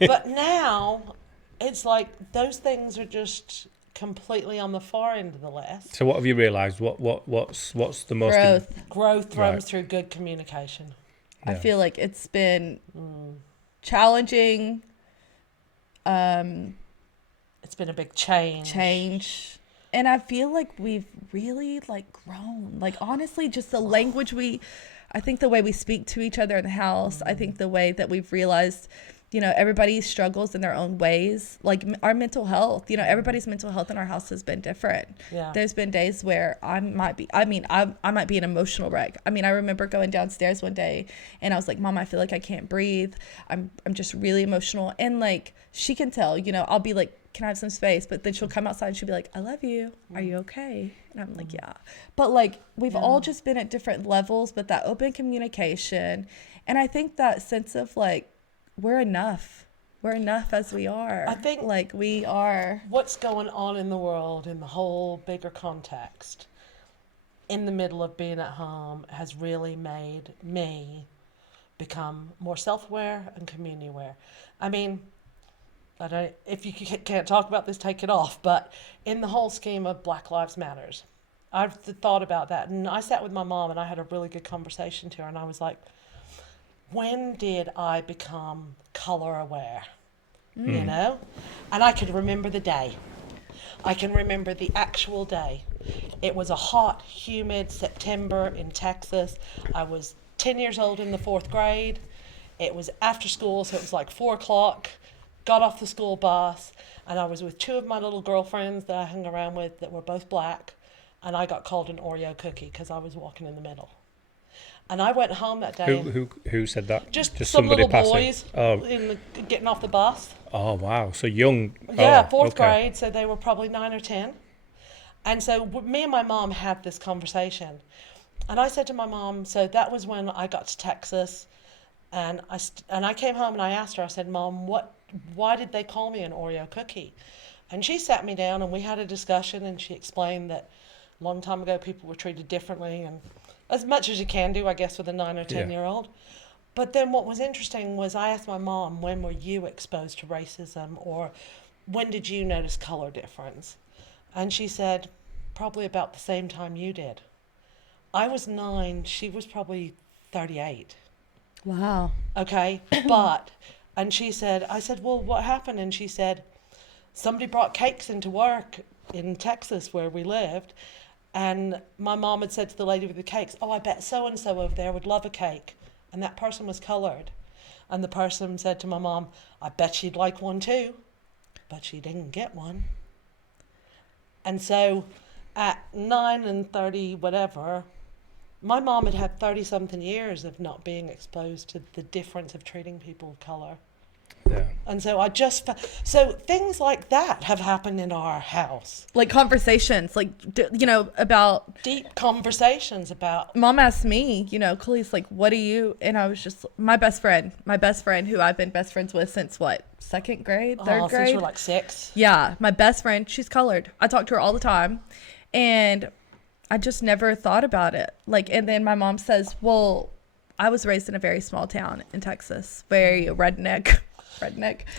But now, it's like those things are just completely on the far end of the list. So what have you realised? What's the most Growth Right. comes through good communication. I Yeah. feel like it's been challenging, It's been a big change. and I feel like we've really like grown. Like honestly, just the language I think the way we speak to each other in the house, I think the way that we've realized, you know, everybody struggles in their own ways. Like our mental health, you know, everybody's mental health in our house has been different. Yeah. There's been days where I might be an emotional wreck. I mean, I remember going downstairs one day and I was like, Mom, I feel like I can't breathe. I'm just really emotional. And like, she can tell, you know, I'll be like, can I have some space? But then she'll come outside and she'll be like, I love you. Are you okay? And I'm like, yeah. But like, we've all just been at different levels, but that open communication. And I think that sense of like, we're enough as we are. I think like we are. What's going on in the world in the whole bigger context, in the middle of being at home, has really made me become more self-aware and community-aware. I mean, if you can't talk about this, take it off. But in the whole scheme of Black Lives Matters, I've thought about that. And I sat with my mom and I had a really good conversation to her. And I was like, when did I become color aware? You know? And I could remember the day. I can remember the actual day. It was a hot, humid September in Texas. I was 10 years old in the 4th grade. It was after school, so it was like 4 o'clock. Got off the school bus, and I was with 2 of my little girlfriends that I hung around with that were both black, and I got called an Oreo cookie because I was walking in the middle. And I went home that day. Who said that? Just some somebody little passing? boys getting off the bus. Oh wow! So young. Yeah, Oh, 4th okay. grade, so they were probably 9 or 10. And so me and my mom had this conversation. And I said to my mom, so that was when I got to Texas. And I came home and I asked her, I said, Mom, why did they call me an Oreo cookie? And she sat me down and we had a discussion, and she explained that a long time ago people were treated differently, and as much as you can do, I guess, with a 9 or 10-year-old. But then what was interesting was I asked my mom, when were you exposed to racism, or when did you notice color difference? And she said, probably about the same time you did. I was 9, she was probably 38. Wow. Okay, and she said, I said, well, what happened? And she said, somebody brought cakes into work in Texas where we lived, and my mom had said to the lady with the cakes, oh, I bet so-and-so over there would love a cake. And that person was colored. And the person said to my mom, I bet she'd like one too, but she didn't get one. And so at 9 and 30, whatever, my mom had had 30-something years of not being exposed to the difference of treating people of color. Yeah. And so so things like that have happened in our house. Like conversations, like, you know, about Deep conversations about. Mom asked me, you know, Calliesee, like, what do you, and I was just, my best friend who I've been best friends with since what, 2nd grade, 3rd grade? Since we're like 6. Yeah, my best friend, she's colored. I talk to her all the time, and I just never thought about it. Like, and then my mom says, well, I was raised in a very small town in Texas, very redneck.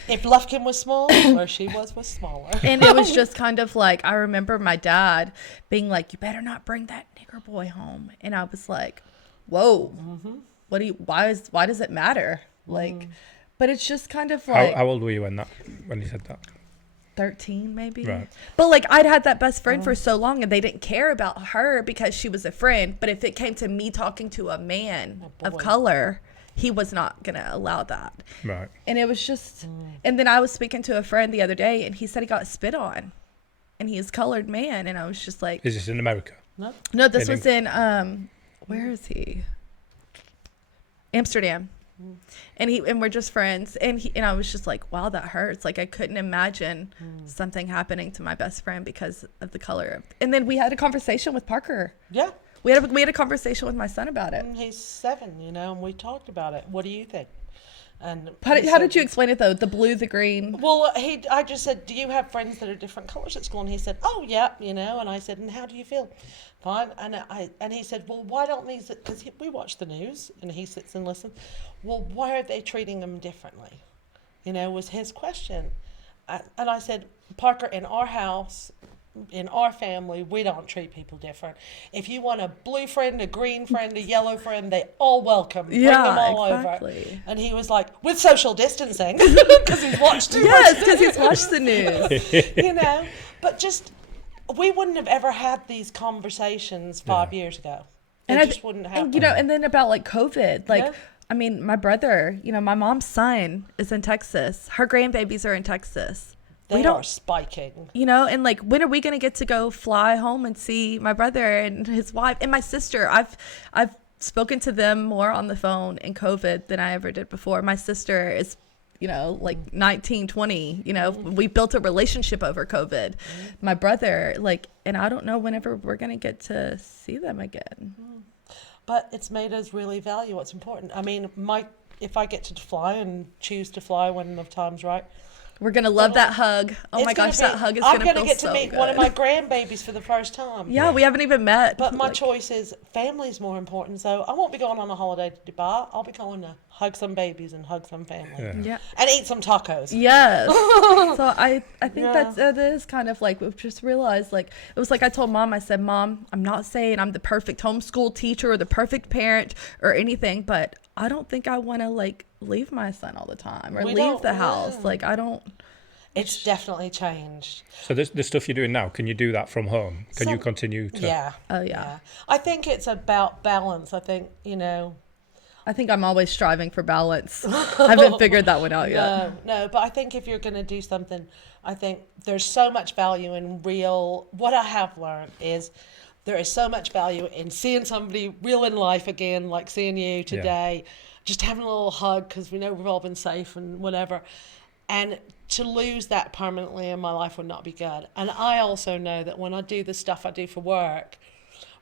If Lufkin was small, where she was smaller. And it was just kind of like, I remember my dad being like, you better not bring that nigger boy home. And I was like, whoa, why does it matter? Like, but it's just kind of like. How old were you when you said that? 13 maybe. Right. But like, I'd had that best friend for so long, and they didn't care about her because she was a friend. But if it came to me talking to a man of color, he was not going to allow that. Right. And it was just, and then I was speaking to a friend the other day, and he said he got spit on, and he's a colored man. And I was just like, Is this in America? No, this was in, where is he? Amsterdam. And we're just friends. And I was just like, wow, that hurts. Like, I couldn't imagine something happening to my best friend because of the color. And then we had a conversation with Parker. Yeah. We had a conversation with my son about it. He's 7, you know, and we talked about it. What do you think? And How did you explain it though? The blue, the green. Well, I just said, do you have friends that are different colors at school? And he said, oh yeah, you know. And I said, and how do you feel? Fine. And he said, well, why don't these? Because we watch the news, and he sits and listens. Well, why are they treating them differently? You know, was his question. And I said, Parker, in our house, in our family, we don't treat people different. If you want a blue friend, a green friend, a yellow friend, they all welcome. Bring them all over. And he was like, with social distancing, because he's watched too much. Yes, because he's watched the news. You know, but just, we wouldn't have ever had these conversations 5 years ago. It just wouldn't happen. And, you know, and then about like COVID, like, Yeah. I mean, my brother, you know, my mom's son is in Texas. Her grandbabies are in Texas. They are spiking. You know, and like, when are we going to get to go fly home and see my brother and his wife and my sister? I've spoken to them more on the phone in COVID than I ever did before. My sister is, you know, like 19, 20, you know, we built a relationship over COVID. My brother, like, and I don't know whenever we're going to get to see them again. But it's made us really value what's important. I mean, if I get to fly and choose to fly when the time's right, we're going to love that hug. Oh my gosh, that hug is going to feel so good. I'm going to get to meet one of my grandbabies for the first time. Yeah, we haven't even met. But my choice is family's more important. So I won't be going on a holiday to Dubai. I'll be going to hug some babies and hug some family. Yeah. And eat some tacos. Yes. So I think that is kind of like, we've just realized, like, it was like I told Mom, I said, Mom, I'm not saying I'm the perfect homeschool teacher or the perfect parent or anything, but I don't think I want to, like, leave my son all the time or leave the house. Like, I don't. It's definitely changed. So the stuff you're doing now, can you do that from home? Can you continue to? Yeah. Oh, yeah. I think it's about balance. I think, you know. I think I'm always striving for balance. I haven't figured that one out yet. No, but I think if you're going to do something, I think there's so much value in what I have learned is there is so much value in seeing somebody real in life again, like seeing you today, just having a little hug because we know we've all been safe and whatever. And to lose that permanently in my life would not be good. And I also know that when I do the stuff I do for work,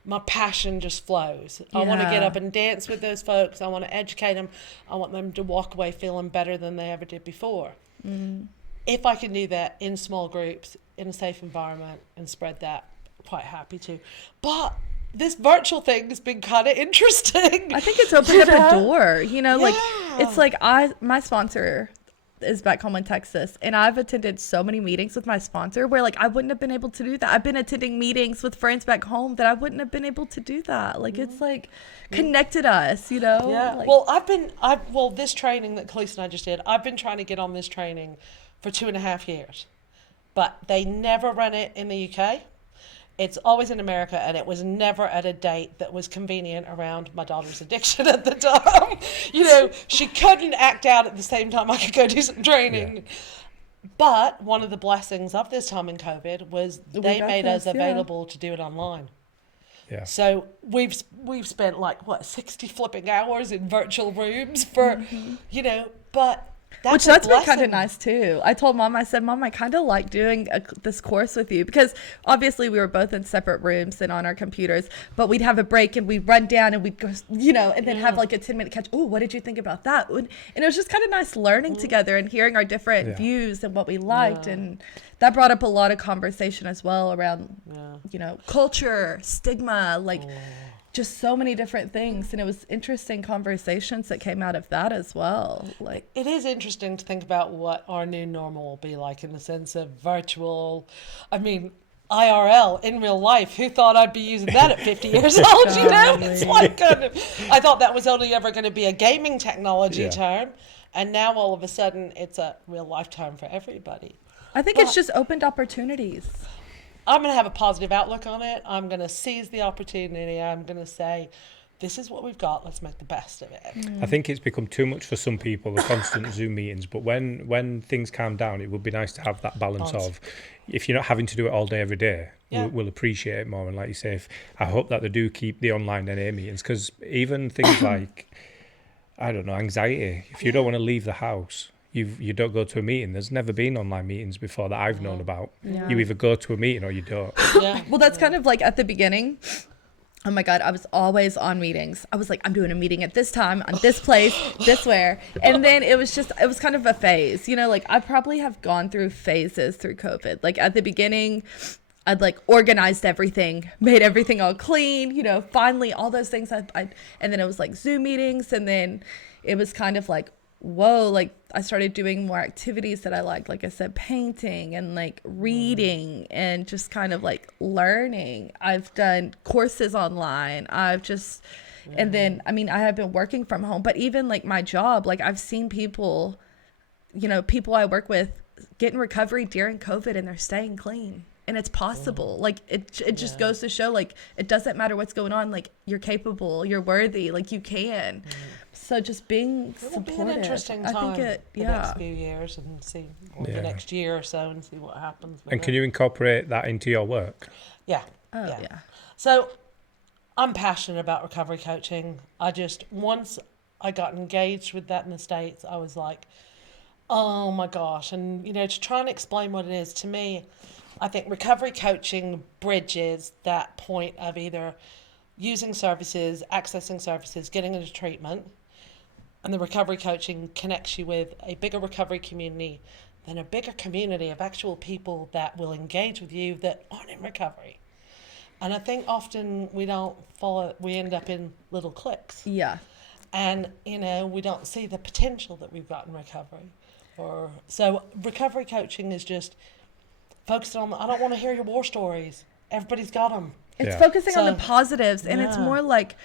my passion just flows. I want to get up and dance with those folks. I want to educate them. I want them to walk away feeling better than they ever did before. If I can do that in small groups, in a safe environment, and spread that, I'm quite happy to. But this virtual thing has been kind of interesting. I think it's opened up a door, you know, like, it's like my sponsor is back home in Texas, and I've attended so many meetings with my sponsor where, like, I wouldn't have been able to do that. I've been attending meetings with friends back home that I wouldn't have been able to do that. Like, it's like connected us, you know? Yeah. Like, Well, this training that Calliesee and I just did, I've been trying to get on this training for 2.5 years, but they never run it in the UK. It's always in America, and it was never at a date that was convenient around my daughter's addiction at the time. You know, she couldn't act out at the same time I could go do some training. Yeah. But one of the blessings of this time in COVID was they made us available to do it online. Yeah. So we've spent 60 flipping hours in virtual rooms for, you know, but that's been kind of nice too. I told Mom, I said, Mom, I kind of like doing this course with you because obviously we were both in separate rooms and on our computers, but we'd have a break and we'd run down and we'd go, you know, and then have like a 10-minute catch. Oh, what did you think about that? And it was just kind of nice learning together and hearing our different views and what we liked. And that brought up a lot of conversation as well around, you know, culture, stigma, like just so many different things. And it was interesting conversations that came out of that as well. Like, it is interesting to think about what our new normal will be like in the sense of virtual. I mean, IRL in real life. Who thought I'd be using that at 50 years old? You know, it's like I thought that was only ever going to be a gaming technology term, and now all of a sudden it's a real lifetime for everybody. I think it's just opened opportunities. I'm going to have a positive outlook on it. I'm going to seize the opportunity. I'm going to say, this is what we've got. Let's make the best of it. I think it's become too much for some people, the constant Zoom meetings. But when things calm down, it would be nice to have that balance of, if you're not having to do it all day, every day, we'll appreciate it more. And like you say, I hope that they do keep the online NA meetings, because even things like, I don't know, anxiety, if you don't want to leave the house, you don't go to a meeting. There's never been online meetings before that I've known about. You either go to a meeting or you don't. Well, that's kind of like at the beginning. Oh my God, I was always on meetings. I was like, I'm doing a meeting at this time, on this place, this where. And then it was kind of a phase. You know, like I probably have gone through phases through COVID. Like at the beginning, I'd like organized everything, made everything all clean, you know, finally all those things. And then it was like Zoom meetings. And then it was kind of like whoa, like I started doing more activities that I liked. Like I said, painting and like reading and just kind of like learning. I've done courses online. And then, I mean, I have been working from home, but even like my job, like I've seen people, people I work with get in recovery during COVID and they're staying clean. And it's possible. Like it just goes to show, like, it doesn't matter what's going on. Like, you're capable, you're worthy, like you can. So just being supportive. It'll be an interesting time. I think the next few years and see, or the next year or so, and see what happens. And can you incorporate that into your work? Yeah. Oh yeah. So I'm passionate about recovery coaching. Once I got engaged with that in the States, I was like, oh my gosh. And, to try and explain what it is, to me, I think recovery coaching bridges that point of either using services, accessing services, getting into treatment, and the recovery coaching connects you with a bigger recovery community than a bigger community of actual people that will engage with you that aren't in recovery. And I think often we don't follow, we end up in little cliques. Yeah. And, we don't see the potential that we've got in recovery. So recovery coaching is just focused on, I don't want to hear your war stories. Everybody's got them. It's focusing on the positives, and it's more like,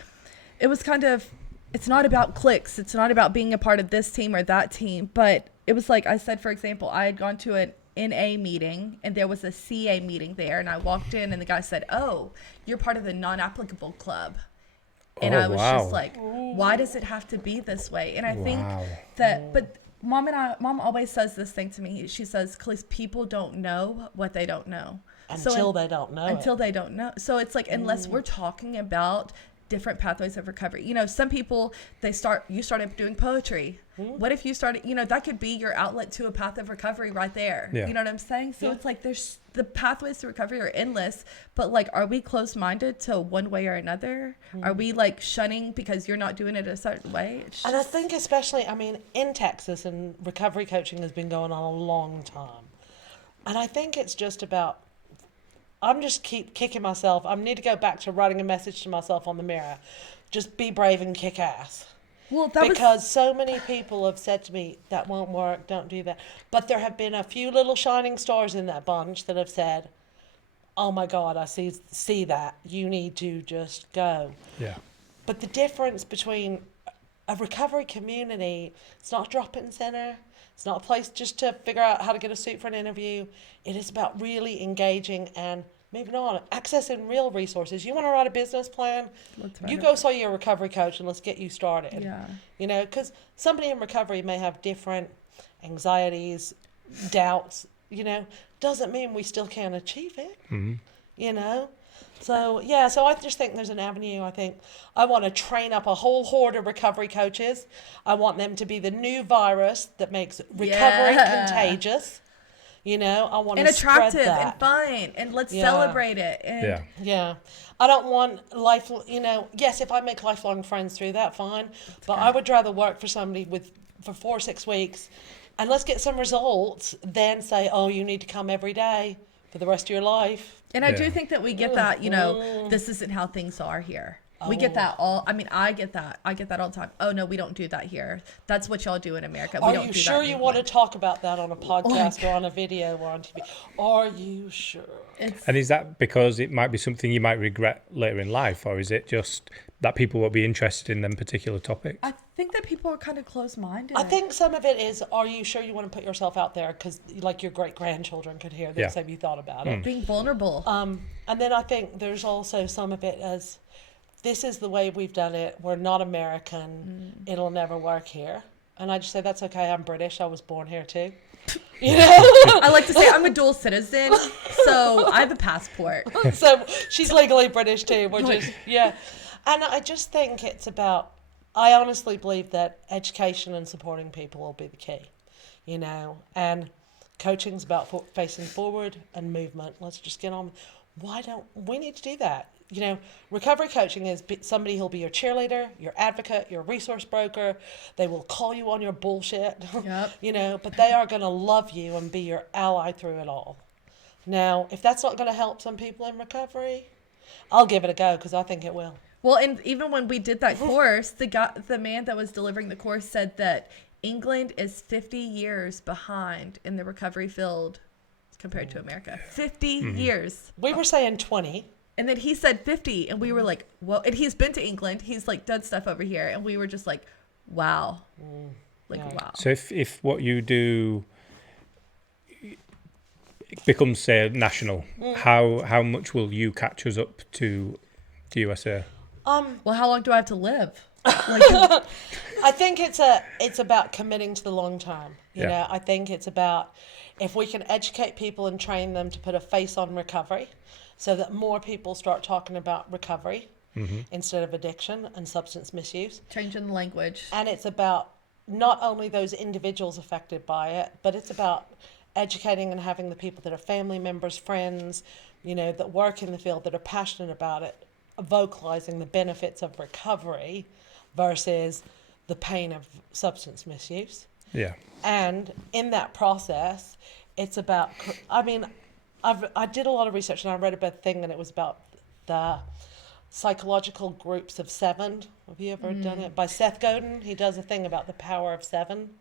it's not about clicks. It's not about being a part of this team or that team, but it was like I said, for example, I had gone to an NA meeting and there was a CA meeting there, and I walked in and the guy said, "Oh, you're part of the non-applicable club." And I was just like, why does it have to be this way? And I think that, but Mom always says this thing to me. She says, "Calliesee, people don't know what they don't know." Until they don't know. So it's like, unless we're talking about different pathways of recovery. Some people, you started doing poetry. What if you started, that could be your outlet to a path of recovery right there. Yeah. You know what I'm saying? So it's like, there's the pathways to recovery are endless, but like, are we closed-minded to one way or another? Are we like shunning because you're not doing it a certain way? And I think especially, in Texas, and recovery coaching has been going on a long time. And I think it's just about, I'm just keep kicking myself. I need to go back to writing a message to myself on the mirror. Just be brave and kick ass. Well, because so many people have said to me, that won't work, don't do that. But there have been a few little shining stars in that bunch that have said, oh my God, I see that. You need to just go. Yeah. But the difference between a recovery community, it's not a drop-in center. It's not a place just to figure out how to get a suit for an interview. It is about really engaging and moving on, accessing real resources. You want to write a business plan? You go see your recovery coach and let's get you started. Yeah. Because somebody in recovery may have different anxieties, doubts, doesn't mean we still can't achieve it, So, so I just think there's an avenue. I think I want to train up a whole horde of recovery coaches. I want them to be the new virus that makes recovery contagious. I want to attractive spread that. and fun, and let's celebrate it. And Yeah. I don't want yes, if I make lifelong friends through that, fine. But I would rather work for somebody for 4 or 6 weeks and let's get some results than say, oh, you need to come every day for the rest of your life. And I do think that we get that, this isn't how things are here. We get that all. I get that. I get that all the time. Oh no, we don't do that here. That's what y'all do in America. We don't Are you do sure that you want to talk about that on a podcast or on a video or on TV? Are you sure? And is that because it might be something you might regret later in life, or is it just that people will be interested in them particular topics? I think that people are kind of closed-minded. I think some of it is, are you sure you want to put yourself out there? Because like your great-grandchildren could hear this, have you thought about it? Being vulnerable. And then I think there's also some of it as, this is the way we've done it. We're not American. It'll never work here. And I just say, that's okay. I'm British. I was born here too. I like to say I'm a dual citizen, so I have a passport. So she's legally British too. We're just, And I just think it's about, I honestly believe that education and supporting people will be the key, and coaching's about facing forward and movement. Let's just get on. Why don't we need to do that? Recovery coaching is somebody who'll be your cheerleader, your advocate, your resource broker. They will call you on your bullshit, but they are going to love you and be your ally through it all. Now, if that's not going to help some people in recovery, I'll give it a go because I think it will. Well, and even when we did that course, the man that was delivering the course said that England is 50 years behind in the recovery field compared to America. 50 years. We were saying 20. And then he said 50, and we were like, well, and he's been to England. He's like done stuff over here, and we were just like, wow. Wow. So if what you do becomes, say, national, how much will you catch us up to the USA? Well, how long do I have to live? I think it's about committing to the long term. You know, I think it's about if we can educate people and train them to put a face on recovery, so that more people start talking about recovery instead of addiction and substance misuse. Changing the language. And it's about not only those individuals affected by it, but it's about educating and having the people that are family members, friends, you know, that work in the field, that are passionate about it, vocalizing the benefits of recovery versus the pain of substance misuse. Yeah. And in that process, it's about, I mean, I did a lot of research, and I read about a thing, and it was about the psychological groups of 7. Have you ever done it? By Seth Godin. He does a thing about the power of 7.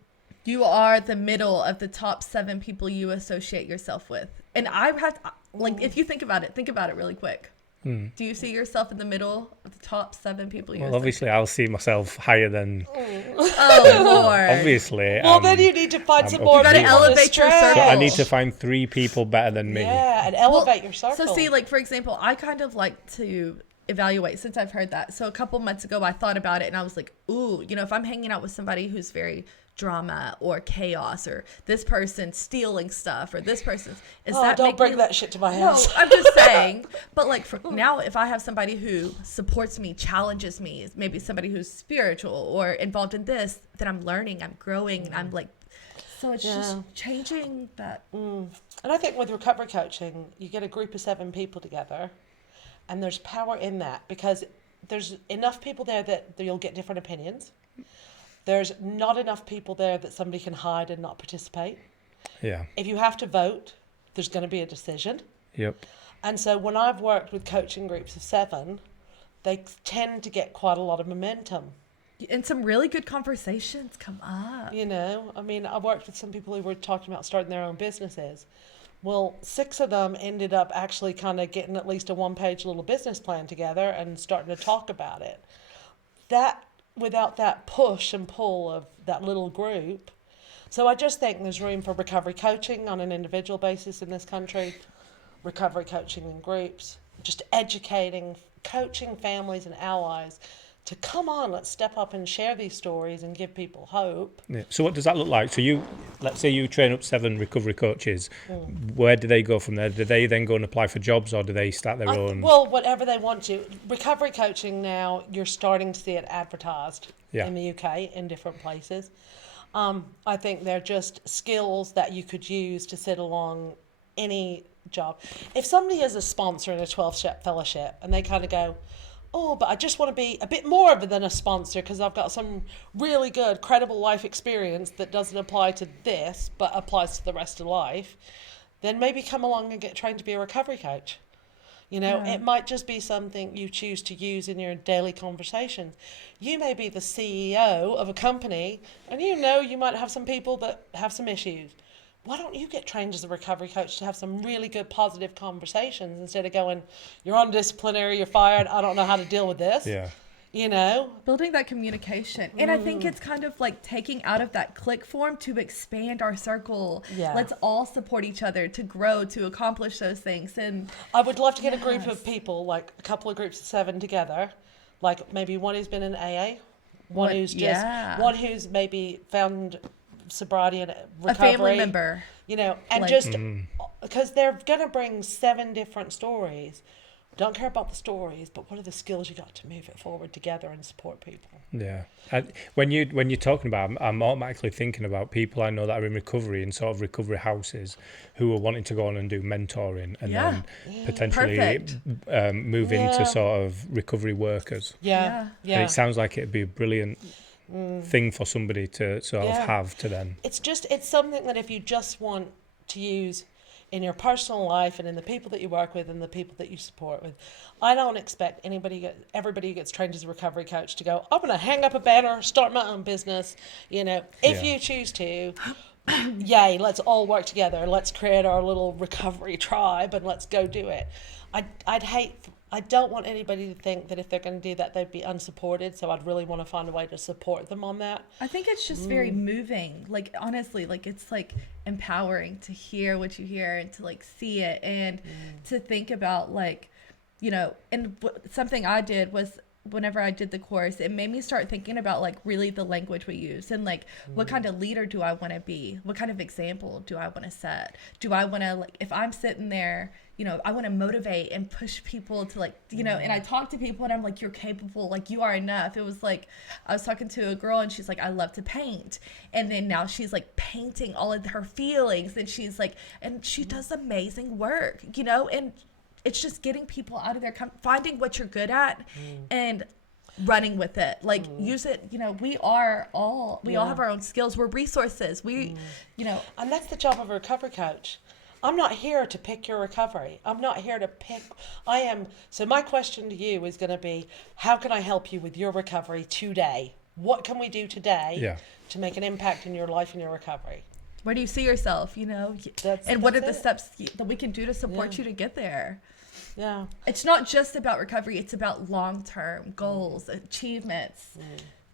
You are the middle of the top 7 people you associate yourself with. And I have, like, if you think about it really quick. Do you see yourself in the middle of the top 7 people you Well, obviously, I'll see myself higher than. Oh, Lord. Obviously. Well, then you need to find some more okay. people You gotta elevate your to circle. So I stretch. need to find 3 people better than me. Yeah, and elevate your circle. So see, like, for example, I kind of like to evaluate since I've heard that. So a couple months ago, I thought about it, and I was like, ooh, you know, if I'm hanging out with somebody who's very drama or chaos, or this person stealing stuff, or this person don't bring that shit to my house. No, I'm just saying. But like for now, if I have somebody who supports me, challenges me, maybe somebody who's spiritual or involved in this, then I'm learning, I'm growing, and I'm like, so it's just changing that. And I think with recovery coaching, you get a group of 7 people together, and there's power in that because there's enough people there that you'll get different opinions. There's not enough people there that somebody can hide and not participate. Yeah. If you have to vote, there's going to be a decision. Yep. And so when I've worked with coaching groups of 7, they tend to get quite a lot of momentum. And some really good conversations come up. You know, I mean, I've worked with some people who were talking about starting their own businesses. Well, 6 of them ended up actually kind of getting at least a 1-page little business plan together and starting to talk about it. That, without that push and pull of that little group. So I just think there's room for recovery coaching on an individual basis in this country, recovery coaching in groups, just educating, coaching families and allies to come on, let's step up and share these stories and give people hope. Yeah. So what does that look like? So let's say you train up 7 recovery coaches. Where do they go from there? Do they then go and apply for jobs, or do they start their own? Well, whatever they want to. Recovery coaching now, you're starting to see it advertised in the UK in different places. I think they're just skills that you could use to sit along any job. If somebody is a sponsor in a 12-step fellowship and they kind of go, oh, but I just want to be a bit more than a sponsor because I've got some really good, credible life experience that doesn't apply to this, but applies to the rest of life, then maybe come along and get trained to be a recovery coach. You know, it might just be something you choose to use in your daily conversations. You may be the CEO of a company, and you know you might have some people that have some issues. Why don't you get trained as a recovery coach to have some really good positive conversations instead of going, you're on disciplinary, you're fired, I don't know how to deal with this. Yeah. You know? Building that communication. And I think it's kind of like taking out of that click form to expand our circle. Yeah. Let's all support each other to grow, to accomplish those things. And I would love to get a group of people, like a couple of groups of 7 together, like maybe one who's been in AA, one who's maybe found sobriety and recovery. a family member. You know, and Like- just because they're going to bring 7 different stories. Don't care about the stories, but what are the skills you got to move it forward together and support people? Yeah. When you're talking about, I'm automatically thinking about people I know that are in recovery, in sort of recovery houses, who are wanting to go on and do mentoring and then potentially move into sort of recovery workers. Yeah. And it sounds like it'd be a brilliant thing for somebody to sort of have to then. It's something that if you just want to use, in your personal life and in the people that you work with and the people that you support with. I don't expect everybody who gets trained as a recovery coach to go, I'm going to hang up a banner, start my own business. You know, if you choose to, yay, let's all work together. Let's create our little recovery tribe and let's go do it. I don't want anybody to think that if they're going to do that, they'd be unsupported. So I'd really want to find a way to support them on that. I think it's just very moving. Like, honestly, like, it's like empowering to hear what you hear and to like see it and to think about, like, you know, and something I did was, whenever I did the course, it made me start thinking about like really the language we use and like what kind of leader do I want to be? What kind of example do I want to set? Do I want to, like, if I'm sitting there, you know, I want to motivate and push people to, like, you know, and I talk to people and I'm like, you're capable, like, you are enough. It was like, I was talking to a girl and she's like, I love to paint. And then now she's like painting all of her feelings and she's like, and she does amazing work, you know, and it's just getting people out of their, finding what you're good at and running with it. Like, use it, you know, we all have our own skills. We're resources. You know. And that's the job of a recovery coach. I'm not here to pick your recovery. I'm not here to pick. So my question to you is going to be, how can I help you with your recovery today? What can we do today to make an impact in your life and your recovery? Where do you see yourself, you know? What are the steps that we can do to support you to get there? Yeah. It's not just about recovery. It's about long-term goals, achievements,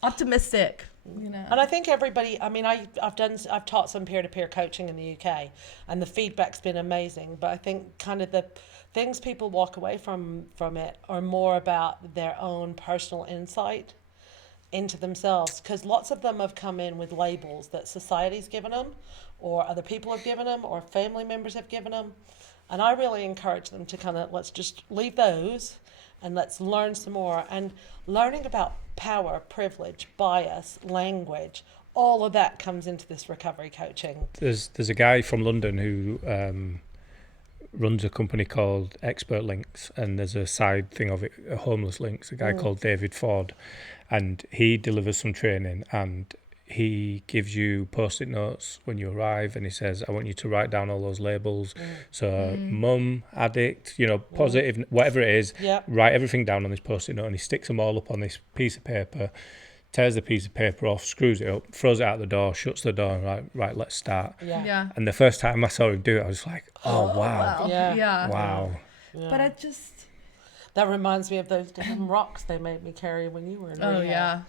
optimistic, you know. And I think everybody, I mean, I've taught some peer-to-peer coaching in the UK and the feedback's been amazing. But I think kind of the things people walk away from it are more about their own personal insight into themselves, because lots of them have come in with labels that society's given them or other people have given them or family members have given them. And I really encourage them to kind of, let's just leave those and let's learn some more. And learning about power, privilege, bias, language, all of that comes into this recovery coaching. There's a guy from London who runs a company called Expert Links, and there's a side thing of it, Homeless Links, a guy called David Ford, and he delivers some training and he gives you post-it notes when you arrive and he says, I want you to write down all those labels. So mum, addict, you know, positive, whatever it is, write everything down on this post-it note, and he sticks them all up on this piece of paper, tears the piece of paper off, screws it up, throws it out the door, shuts the door, and right, let's start. Yeah. And the first time I saw him do it, I was like, oh wow. Yeah. Wow. Yeah. But I just... That reminds me of those damn rocks they made me carry when you were in rehab. yeah.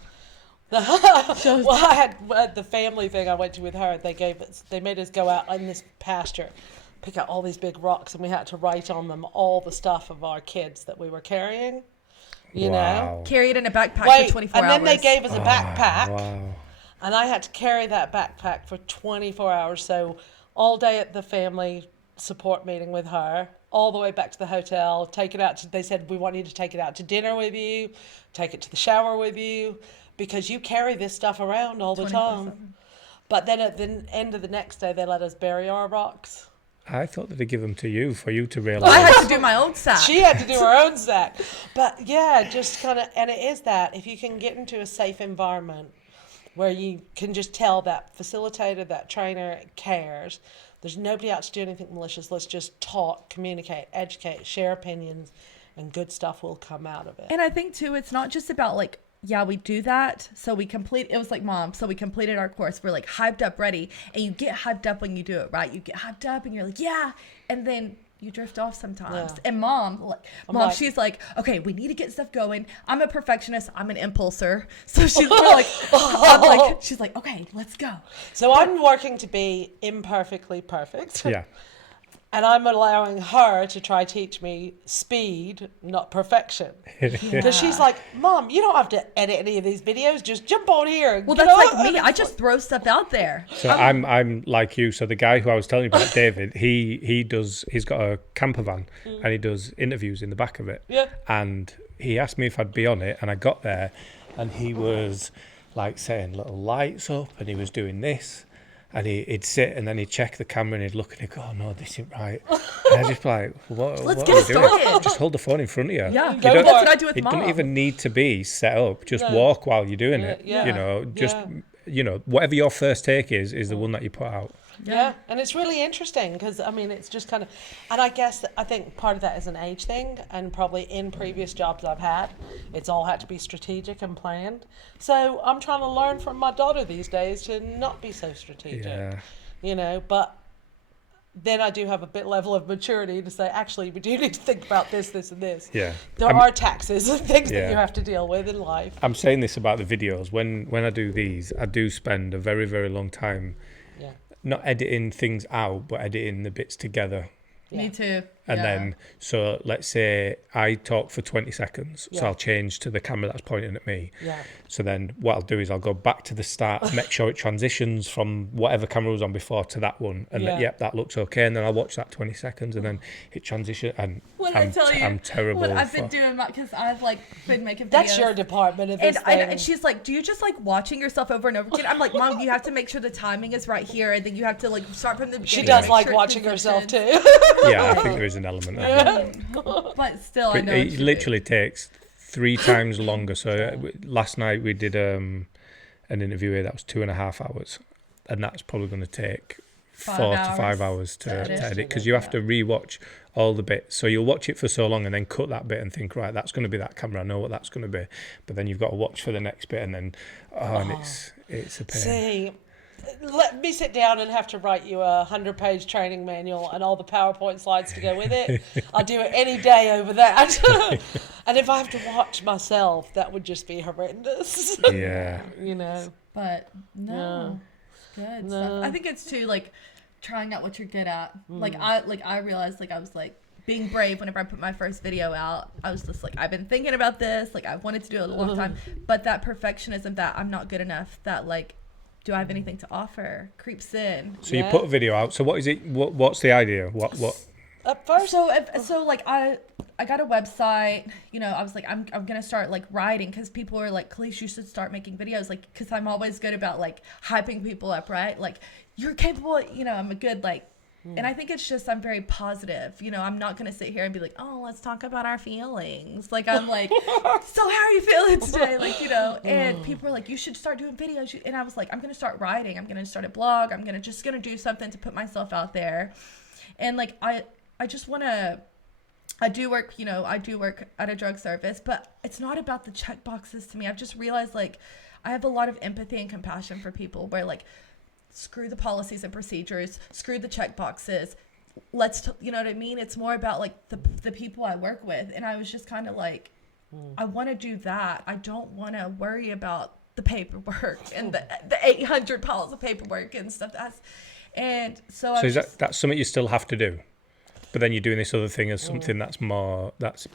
Well, I had the family thing I went to with her. They made us go out in this pasture, pick out all these big rocks, and we had to write on them all the stuff of our kids that we were carrying. You know, carry it in a backpack for 24 hours. And then they gave us a backpack, Wow. and I had to carry that backpack for 24 hours. So all day at the family support meeting with her, all the way back to the hotel, take it out. They said, we want you to take it out to dinner with you, take it to the shower with you, because you carry this stuff around all the time. But then at the end of the next day, they let us bury our rocks. I thought that they'd give them to you for you to realise. I had to do my own sack. She had to do her own sack. But yeah, just kind of, and it is that, if you can get into a safe environment where you can just tell that facilitator, that trainer cares, there's nobody out to do anything malicious, let's just talk, communicate, educate, share opinions, and good stuff will come out of it. And I think too, it's not just about like, yeah, we do that. So it was like, Mom, so we completed our course. We're like hyped up, ready. And you get hyped up when you do it, right? You get hyped up and you're like, yeah. And then you drift off sometimes. Yeah. And Mom, she's like, okay, we need to get stuff going. I'm a perfectionist. I'm an impulser. So she's she's like, okay, let's go. So I'm working to be imperfectly perfect. Yeah. And I'm allowing her to try teach me speed, not perfection. Because she's like, Mom, you don't have to edit any of these videos. Just jump on here. Well, that's like me. I just throw stuff out there. So I'm like you. So the guy who I was telling you about, David, he's got a camper van and he does interviews in the back of it. Yeah. And he asked me if I'd be on it, and I got there and he was like setting little lights up and he was doing this. And he'd sit and then he'd check the camera and he'd look and he'd go, oh no, this isn't right. And I'd just be like, what Let's are get you it doing? started. Just hold the phone in front of you. Yeah, You that's what I do with It Mom. doesn't even need to be set up. Just walk while you're doing it. Yeah. You know, just, whatever your first take is the one that you put out. Yeah, and it's really interesting because I mean it's just kind of, and I think part of that is an age thing, and probably in previous jobs I've had, it's all had to be strategic and planned. So I'm trying to learn from my daughter these days to not be so strategic, Yeah. you know. But then I do have a bit level of maturity to say, actually, we do need to think about this, this, and this. Yeah. There are taxes and things that Yeah. you have to deal with in life. I'm saying this about the videos. When I do these, I do spend a very, very long time Yeah. not editing things out, but editing the bits together. Yeah. Me too. And Yeah. then, so let's say I talk for 20 seconds, so Yeah. I'll change to the camera that's pointing at me. Yeah. So then what I'll do is I'll go back to the start and make sure it transitions from whatever camera was on before to that one. And Yeah. yep, that looks okay. And then I'll watch that 20 seconds and then it transitions. And When I tell you, I'm terrible. what I've been for- doing, because I've like been making videos. That's your department of this thing. And she's like, do you just like watching yourself over and over again? I'm like, Mom, you have to make sure the timing is right here, and then you have to like start from the beginning. She and does make like sure it's watching herself positioned. too. Yeah, I think there is an element of that. But still, I But know it literally takes 3 times longer. So last night we did an interview here that was 2.5 hours, and that's probably going to take 4 to 5 hours to edit, because you have to rewatch all the bits. So you'll watch it for so long and then cut that bit and think, right, that's going to be that camera. I know what that's going to be. But then you've got to watch for the next bit, and then and it's a pain. See, let me sit down and have to write you a 100-page training manual and all the PowerPoint slides to go with it. I'll do it any day over that. And if I have to watch myself, that would just be horrendous. Yeah. You know. But no, good stuff. I think it's too like trying out what you're good at. Like I realized I was like being brave whenever I put my first video out. I was just like, I've been thinking about this. Like I've wanted to do it a long time, but that perfectionism that I'm not good enough, that like, do I have anything to offer, creeps in. So you put a video out. So what is it? What's the idea? What? At first, So like I got a website, you know, I was like, I'm gonna start like writing, because people were like, Calliesee, you should start making videos, like, because I'm always good about like hyping people up, right? Like, you're capable, you know, I'm a good like, and I think it's just, I'm very positive, you know, I'm not gonna sit here and be like, oh, let's talk about our feelings. Like, I'm like, so how are you feeling today? Like, you know, and people are like, you should start doing videos. And I was like, I'm gonna start writing, I'm gonna start a blog, I'm gonna do something to put myself out there. And like, I just want to, I do work at a drug service, but it's not about the check boxes to me. I've just realized like I have a lot of empathy and compassion for people, where like, screw the policies and procedures, screw the check boxes. You know what I mean? It's more about like the people I work with. And I was just kind of like, I want to do that. I don't want to worry about the paperwork and the 800 piles of paperwork and stuff. So is that's something you still have to do? But then you're doing this other thing as something that's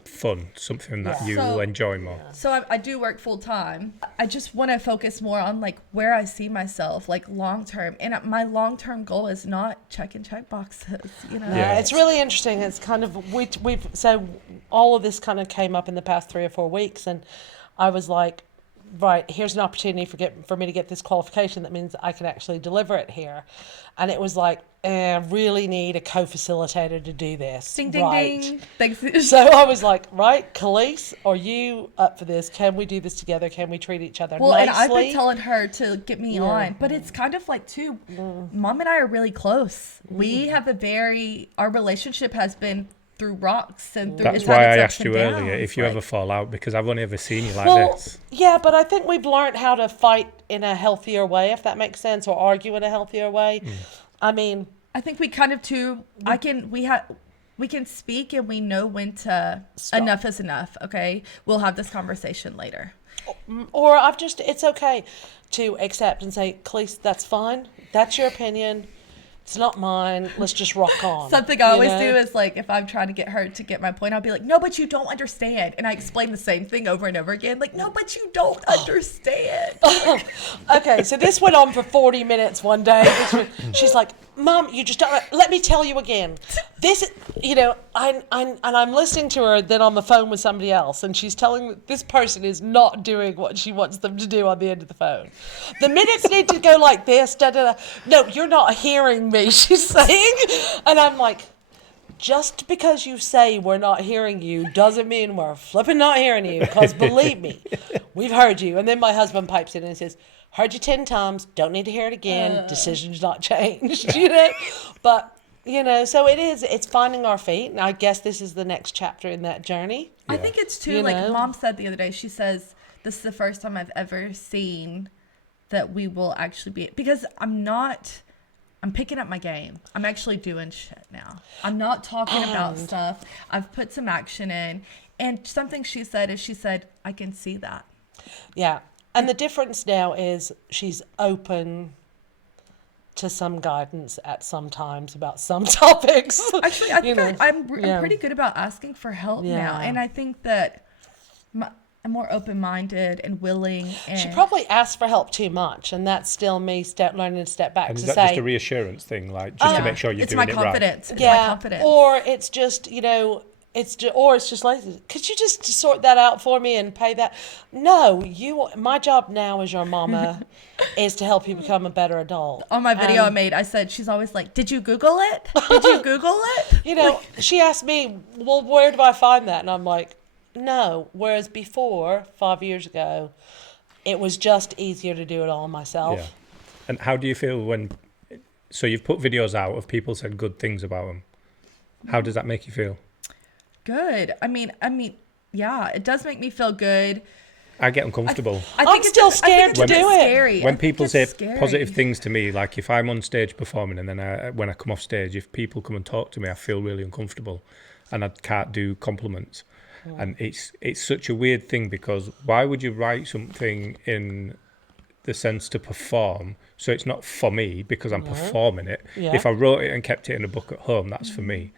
fun, something that you will enjoy more. So I do work full time. I just want to focus more on like where I see myself, like long term. And my long term goal is not checking check boxes, you know. Yeah, it's really interesting. It's kind of so all of this kind of came up in the past 3 or 4 weeks, and I was like, right, here's an opportunity for me to get this qualification. That means I can actually deliver it here. And it was like, I really need a co-facilitator to do this. Ding, ding, right. ding. Thanks. So I was like, right, Calliesee, are you up for this? Can we do this together? Can we treat each other nicely? And I've been telling her to get me on, but it's kind of like too, Mom and I are really close. We have our relationship has been through rocks and through. That's why I asked you earlier if you ever fall out, because I've only ever seen you like this. Yeah, but I think we've learned how to fight in a healthier way, if that makes sense, or argue in a healthier way. I mean, I think we kind of too. We can speak, and we know when to. Stop. Enough is enough. Okay, we'll have this conversation later. Or it's okay to accept and say, Calliesee, that's fine. That's your opinion. It's not mine. Let's just rock on. Something I always do is like, if I'm trying to get her to get my point, I'll be like, no, but you don't understand. And I explain the same thing over and over again. Like, no, but you don't understand. Okay, so this went on for 40 minutes one day. She's like, Mom, you just don't, let me tell you again. This, you know, I'm listening to her then on the phone with somebody else, and she's telling this person is not doing what she wants them to do on the end of the phone. The minutes need to go like this, da da da. No, you're not hearing me, she's saying. And I'm like, just because you say we're not hearing you doesn't mean we're flipping not hearing you, because believe me, we've heard you. And then my husband pipes in and says, heard you 10 times, don't need to hear it again, decision's not changed, you know? But, you know, so it's finding our feet, and I guess this is the next chapter in that journey. I think it's too, You like know? Mom said the other day, she says, this is the first time I've ever seen that we will actually be, because I'm picking up my game. I'm actually doing shit now. I'm not talking about stuff. I've put some action in. And something she said is, I can see that. Yeah. And the difference now is she's open to some guidance at some times about some topics. Actually, I think I'm pretty good about asking for help now. And I think that I'm more open-minded and willing. And She probably asked for help too much, and that's still me learning to step back And to is that say, just a reassurance thing, like just to make sure you're it's doing my it right? confidence. It's yeah, my confidence. or it's just, you know, or it's just lazy. Could you just sort that out for me and pay that? No, my job now as your mama is to help you become a better adult. On my video I made, I said, she's always like, did you Google it? Did you Google it? You know, she asked me, well, where do I find that? And I'm like, no. Whereas before, 5 years ago, it was just easier to do it all myself. Yeah. And how do you feel so you've put videos out of people said good things about them. How does that make you feel? Good. I mean, yeah, it does make me feel good. I get uncomfortable. I'm still scared to do it. Scary. When people say scary. positive things to me, like if I'm on stage performing and then when I come off stage, if people come and talk to me, I feel really uncomfortable and I can't do compliments. And it's such a weird thing, because why would you write something in the sense to perform? So it's not for me because I'm performing it. Yeah. If I wrote it and kept it in a book at home, that's for me.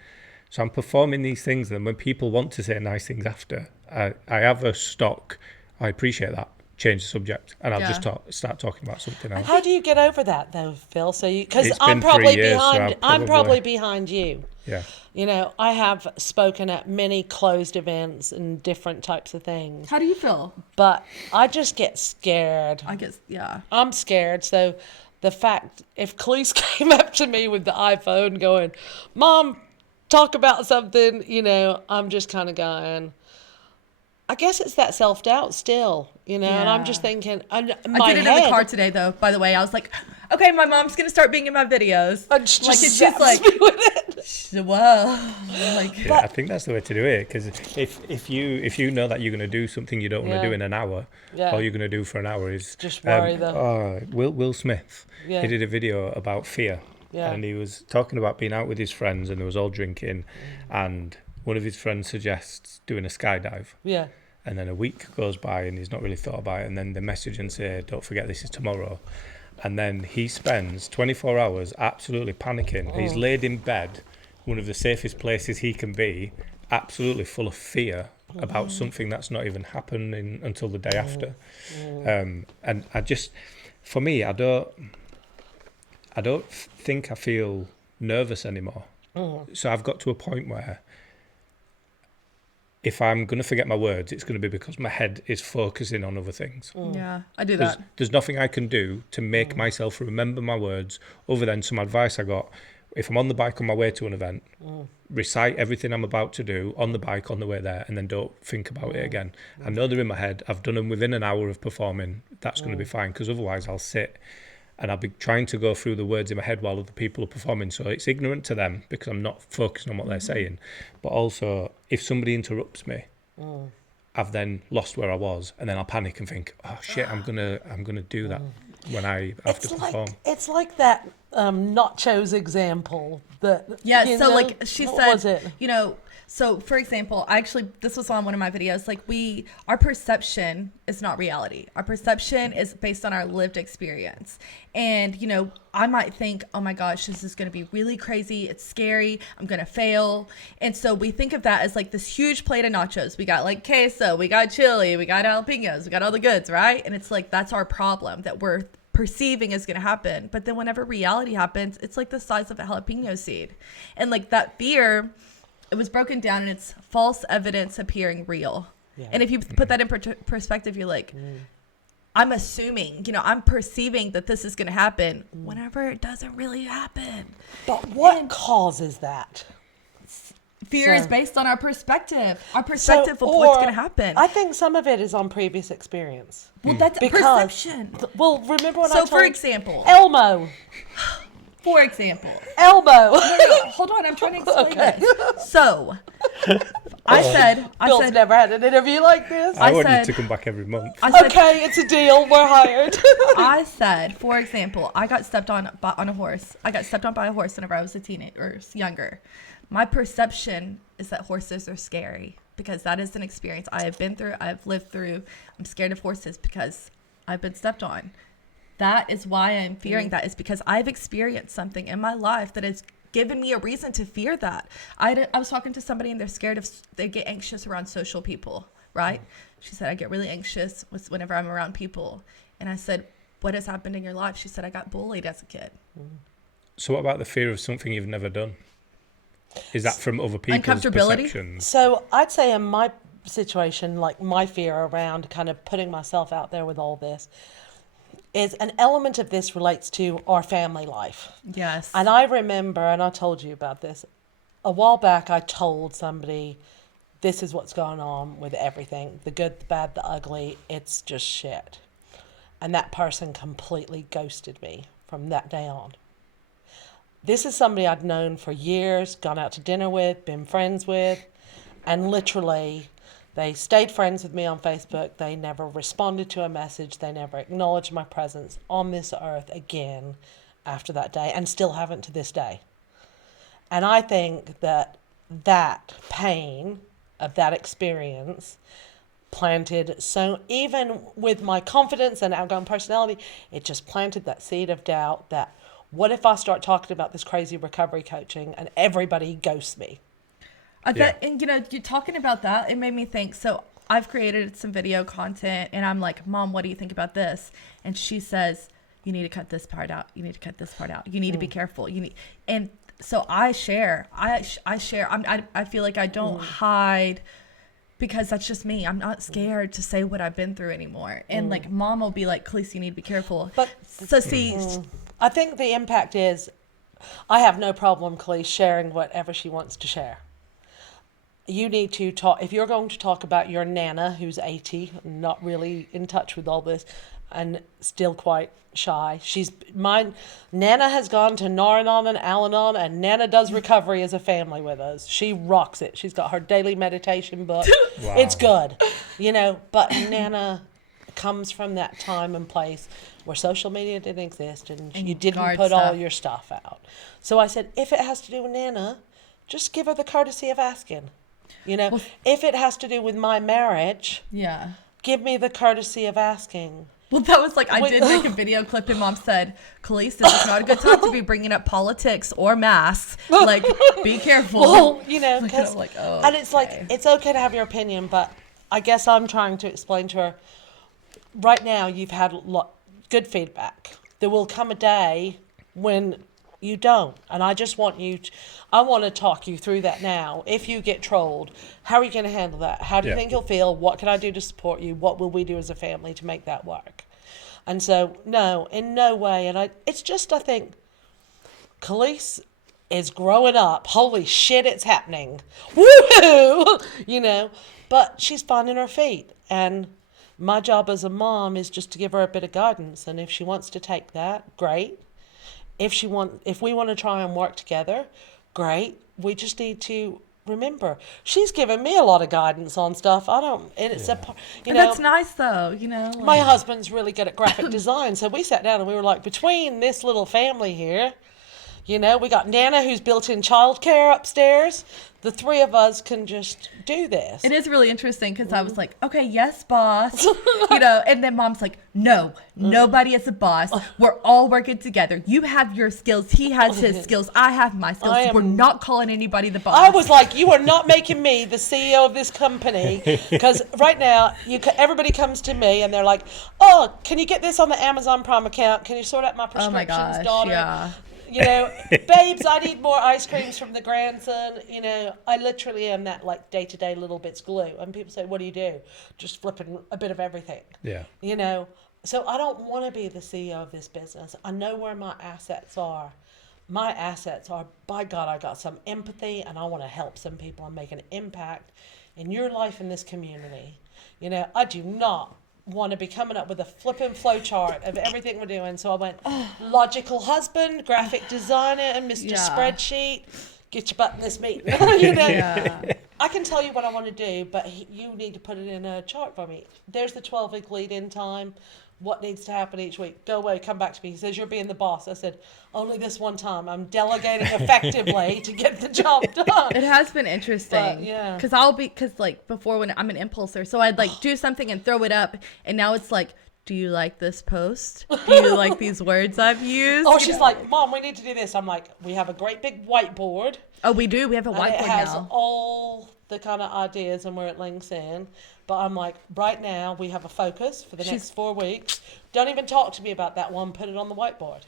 So I'm performing these things, and when people want to say nice things after, I have a stock. I appreciate that. Change the subject, and I'll just start talking about something else. How do you get over that though, Phil? So because It's I'm been 3 probably years, so behind. I'll I'm probably behind you. Yeah. You know, I have spoken at many closed events and different types of things, How do you feel? but I just get scared. I guess, yeah. I'm scared. So the fact, if Calliesee came up to me with the iPhone going, Mom, talk about something, you know, I'm just kind of going, I guess it's that self-doubt still, you know, and I'm just thinking, I did it in the car today, though, by the way. I was like, okay, my mom's going to start being in my videos. And she Like, just and she's like, zaps me with it. whoa. Like, Yeah, I think that's the way to do it, because if you know that you're going to do something you don't want to do in an hour, all you're going to do for an hour is Just worry them. Will Smith, Yeah. he did a video about fear, and he was talking about being out with his friends, and they was all drinking, and one of his friends suggests doing a skydive. Yeah. And then a week goes by and he's not really thought about it, and then they message and say, don't forget this is tomorrow. And then he spends 24 hours absolutely panicking. He's laid in bed, one of the safest places he can be, absolutely full of fear about something that's not even happening until the day after. And I just, for me, I don't think I feel nervous anymore. So I've got to a point where if I'm going to forget my words, it's going to be because my head is focusing on other things. yeah, I do that. There's nothing I can do to make myself remember my words other than some advice I got. If I'm on the bike on my way to an event, recite everything I'm about to do on the bike on the way there, and then don't think about it again. I know they're in my head. I've done them within an hour of performing. That's going to be fine, because otherwise I'll sit and I'll be trying to go through the words in my head while other people are performing. So it's ignorant to them because I'm not focusing on what they're saying. But also, if somebody interrupts me, I've then lost where I was, and then I'll panic and think, oh shit, I'm gonna do that when I have to perform. It's like that nachos example that. Yeah, you so know, like she what said, was it? you know, so for example, this was on one of my videos, like our perception is not reality. Our perception is based on our lived experience. And, you know, I might think, oh my gosh, this is going to be really crazy. It's scary. I'm going to fail. And so we think of that as like this huge plate of nachos. We got like queso, we got chili, we got jalapenos, we got all the goods, right? And it's like, that's our problem that we're perceiving is going to happen. But then whenever reality happens, it's like the size of a jalapeno seed. And like that fear, it was broken down, and it's false evidence appearing real. Yeah. And if you put that in perspective, you're like, I'm assuming, you know, I'm perceiving that this is going to happen whenever it doesn't really happen. But what causes that? Fear is So- based on our perspective of what's or going to happen. I think some of it is on previous experience. Well, that's Because, perception. well, remember when I So, told for example, Elmo. No, hold on, I'm trying to explain this. So, Bill's never had an interview like this. I I want you said- to come back every month. I said, Okay, it's a deal. We're hired. I said, for example, I got stepped on a horse. I got stepped on by a horse whenever I was a teenager or younger. My perception is that horses are scary because that is an experience I have been through, I've lived through. I'm scared of horses because I've been stepped on. That is why I'm fearing that, is because I've experienced something in my life that has given me a reason to fear that. I was talking to somebody and they get anxious around social people, right? She said, I get really anxious whenever I'm around people. And I said, what has happened in your life? She said, I got bullied as a kid. So what about the fear of something you've never done? Is that from other people's Uncomfortability? perceptions? So I'd say in my situation, like my fear around kind of putting myself out there with all this, is an element of this relates to our family life. Yes. And I remember, and I told you about this, a while back I told somebody, this is what's going on with everything. The good, the bad, the ugly, it's just shit. And that person completely ghosted me from that day on. This is somebody I'd known for years, gone out to dinner with, been friends with, and literally they stayed friends with me on Facebook. They never responded to a message. They never acknowledged my presence on this earth again after that day, and still haven't to this day. And I think that pain of that experience planted, so even with my confidence and outgoing personality, it just planted that seed of doubt that what if I start talking about this crazy recovery coaching and everybody ghosts me? And you talking about that, it made me think. So I've created some video content and I'm like, Mom, what do you think about this? And she says, you need to cut this part out. You need to cut this part out. You need to be careful. And so I share. I feel like I don't hide, because that's just me. I'm not scared to say what I've been through anymore. And like Mom will be like, Calliesee, you need to be careful. But so see, I think the impact is, I have no problem, Calliesee, sharing whatever she wants to share. You need to talk, if you're going to talk about your Nana, who's 80, not really in touch with all this, and still quite shy. Nana has gone to Naranon and Al-Anon, and Nana does recovery as a family with us. She rocks it. She's got her daily meditation book. Wow. It's good, but Nana comes from that time and place where social media didn't exist and you didn't guard put all stuff. your stuff out. So I said, if it has to do with Nana, just give her the courtesy of asking. If it has to do with my marriage, yeah. give me the courtesy of asking. Well, that was like, I did make a video clip and Mom said, Calliesee, this is not a good time to be bringing up politics or masks. Like, be careful. Well, because, I'm like, oh, and it's like, okay. it's okay to have your opinion, but I guess I'm trying to explain to her, right now you've had good feedback. There will come a day when you don't. And I just want I want to talk you through that now. If you get trolled, how are you going to handle that? How do you think you'll feel? What can I do to support you? What will we do as a family to make that work? And so, no, in no way. And it's just, I think, Calliesee is growing up. Holy shit, it's happening. Woohoo! But she's finding her feet. And my job as a mom is just to give her a bit of guidance. And if she wants to take that, great. If we want to try and work together, great. We just need to remember, she's given me a lot of guidance on stuff. That's nice though, my husband's really good at graphic design. So we sat down and we were like, between this little family here, we got Nana who's built in childcare upstairs. The three of us can just do this. It is really interesting because I was like, okay, yes, boss. And then Mom's like, no, nobody is a boss. We're all working together. You have your skills. He has his skills. I have my skills. We're not calling anybody the boss. I was like, you are not making me the CEO of this company, because right now everybody comes to me and they're like, oh, can you get this on the Amazon Prime account? Can you sort out my prescriptions, Oh my gosh, daughter? yeah. Babes, I need more ice creams from the grandson. I literally am that like day-to-day little bits glue. And people say, what do you do? Just flipping a bit of everything. Yeah. So I don't want to be the CEO of this business. I know where my assets are, my assets are, by God, I got some empathy and I want to help some people and make an impact in your life in this community. You know, I do not want to be coming up with a flipping flow chart of everything we're doing. So I went logical husband, graphic designer, and Mr. Yeah. Spreadsheet. Get your butt in this meeting. You know? Yeah. I can tell you what I want to do, but you need to put it in a chart for me. There's the 12-week lead-in time. What needs to happen each week? Go away, come back to me. He says, you're being the boss. I said, only this one time. I'm delegating effectively to get the job done. It has been interesting. But, yeah. Because like before when I'm an impulser, so I'd like do something and throw it up, and now it's like, do you like this post? Do you like these words I've used? Oh, she's like, Mom, we need to do this. I'm like, we have a great big whiteboard. Oh, we do. We have a And whiteboard it has now. all the kind of ideas and where it links in. But I'm like, right now we have a focus for the next 4 weeks. Don't even talk to me about that one. Put it on the whiteboard.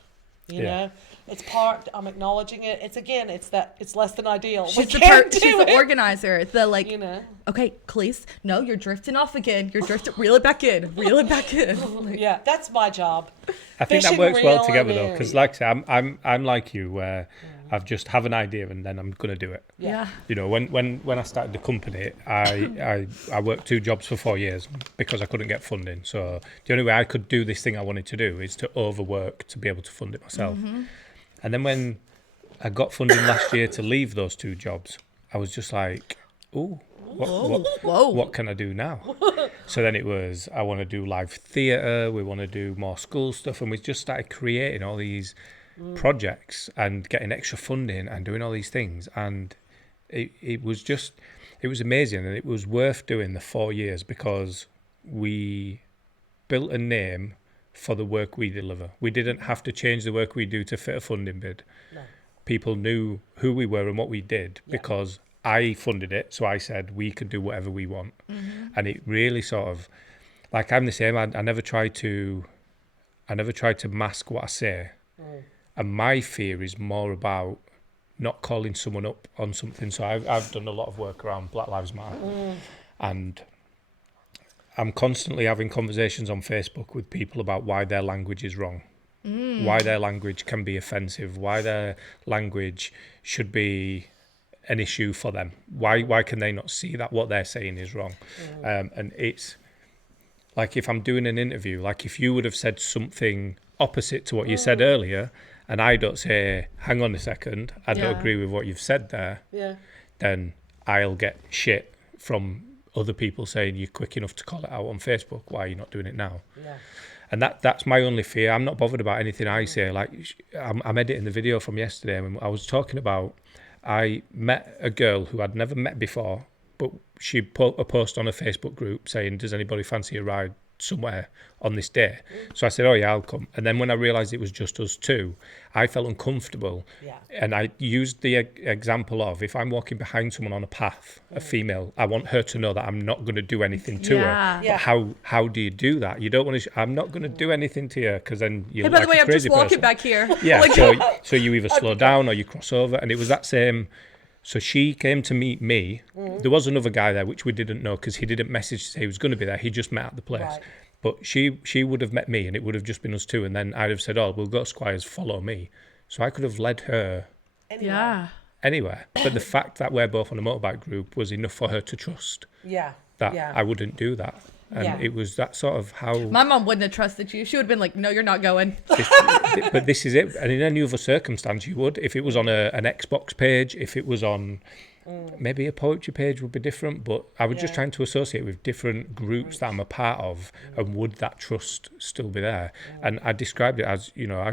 You know, it's parked. I'm acknowledging it. It's less than ideal. She's She's the organizer. The like, You know. okay, Calliesee, no, you're drifting off again. You're drifting. Reel it back in. Reel it back in. Like, Yeah, that's my job. I think that Fishing works well reel together and though, because like I say, I'm like you, where I've just have an idea and then I'm gonna do it. yeah. You know, when I started the company, I worked 2 jobs for 4 years because I couldn't get funding. So the only way I could do this thing I wanted to do is to overwork to be able to fund it myself. And then when I got funding last year to leave those 2 jobs, I was just like, ooh, what can I do now? So then it was, I want to do live theatre, we want to do more school stuff, and we just started creating all these projects and getting extra funding and doing all these things. And it was amazing, and it was worth doing the 4 years because we built a name for the work we deliver. We didn't have to change the work we do to fit a funding bid. No. People knew who we were and what we did because I funded it, so I said we could do whatever we want. And it really sort of, like, I'm the same. I never try to mask what I say. And my fear is more about not calling someone up on something. So I've done a lot of work around Black Lives Matter, and I'm constantly having conversations on Facebook with people about why their language is wrong, why their language can be offensive, why their language should be an issue for them. Why can they not see that what they're saying is wrong? And it's like, if I'm doing an interview, like if you would have said something opposite to what you said earlier, and I don't say, hang on a second, I don't agree with what you've said there, then I'll get shit from other people saying you're quick enough to call it out on Facebook. Why are you not doing it now? And that's my only fear. I'm not bothered about anything I say. Like, I'm editing the video from yesterday, and I was talking about, I met a girl who I'd never met before, but she put a post on a Facebook group saying, does anybody fancy a ride somewhere on this day? So I said, oh yeah, I'll come. And then when I realised it was just us 2, I felt uncomfortable. And I used the example of, if I'm walking behind someone on a path, a female, I want her to know that I'm not going to do anything to her. But how do you do that? You don't want to, I'm not going to do anything to you, because then you look Hey, by the like way, a I'm just crazy walking person. back here. Yeah, Like, so you either slow down or you cross over. And it was that same. So she came to meet me. There was another guy there, which we didn't know because he didn't message to say he was going to be there. He just met at the place. But she would have met me, and it would have just been us 2. And then I'd have said, oh, we'll go to Squires, follow me. So I could have led her anywhere. But the fact that we're both on a motorbike group was enough for her to trust that I wouldn't do that. And it was that sort of how... my mom wouldn't have trusted you. She would have been like, no, you're not going. But this is it. And in any other circumstance, you would. If it was on an Xbox page, if it was on... Maybe a poetry page would be different, but I was just trying to associate with different groups that I'm a part of, and would that trust still be there? And I described it as, you know,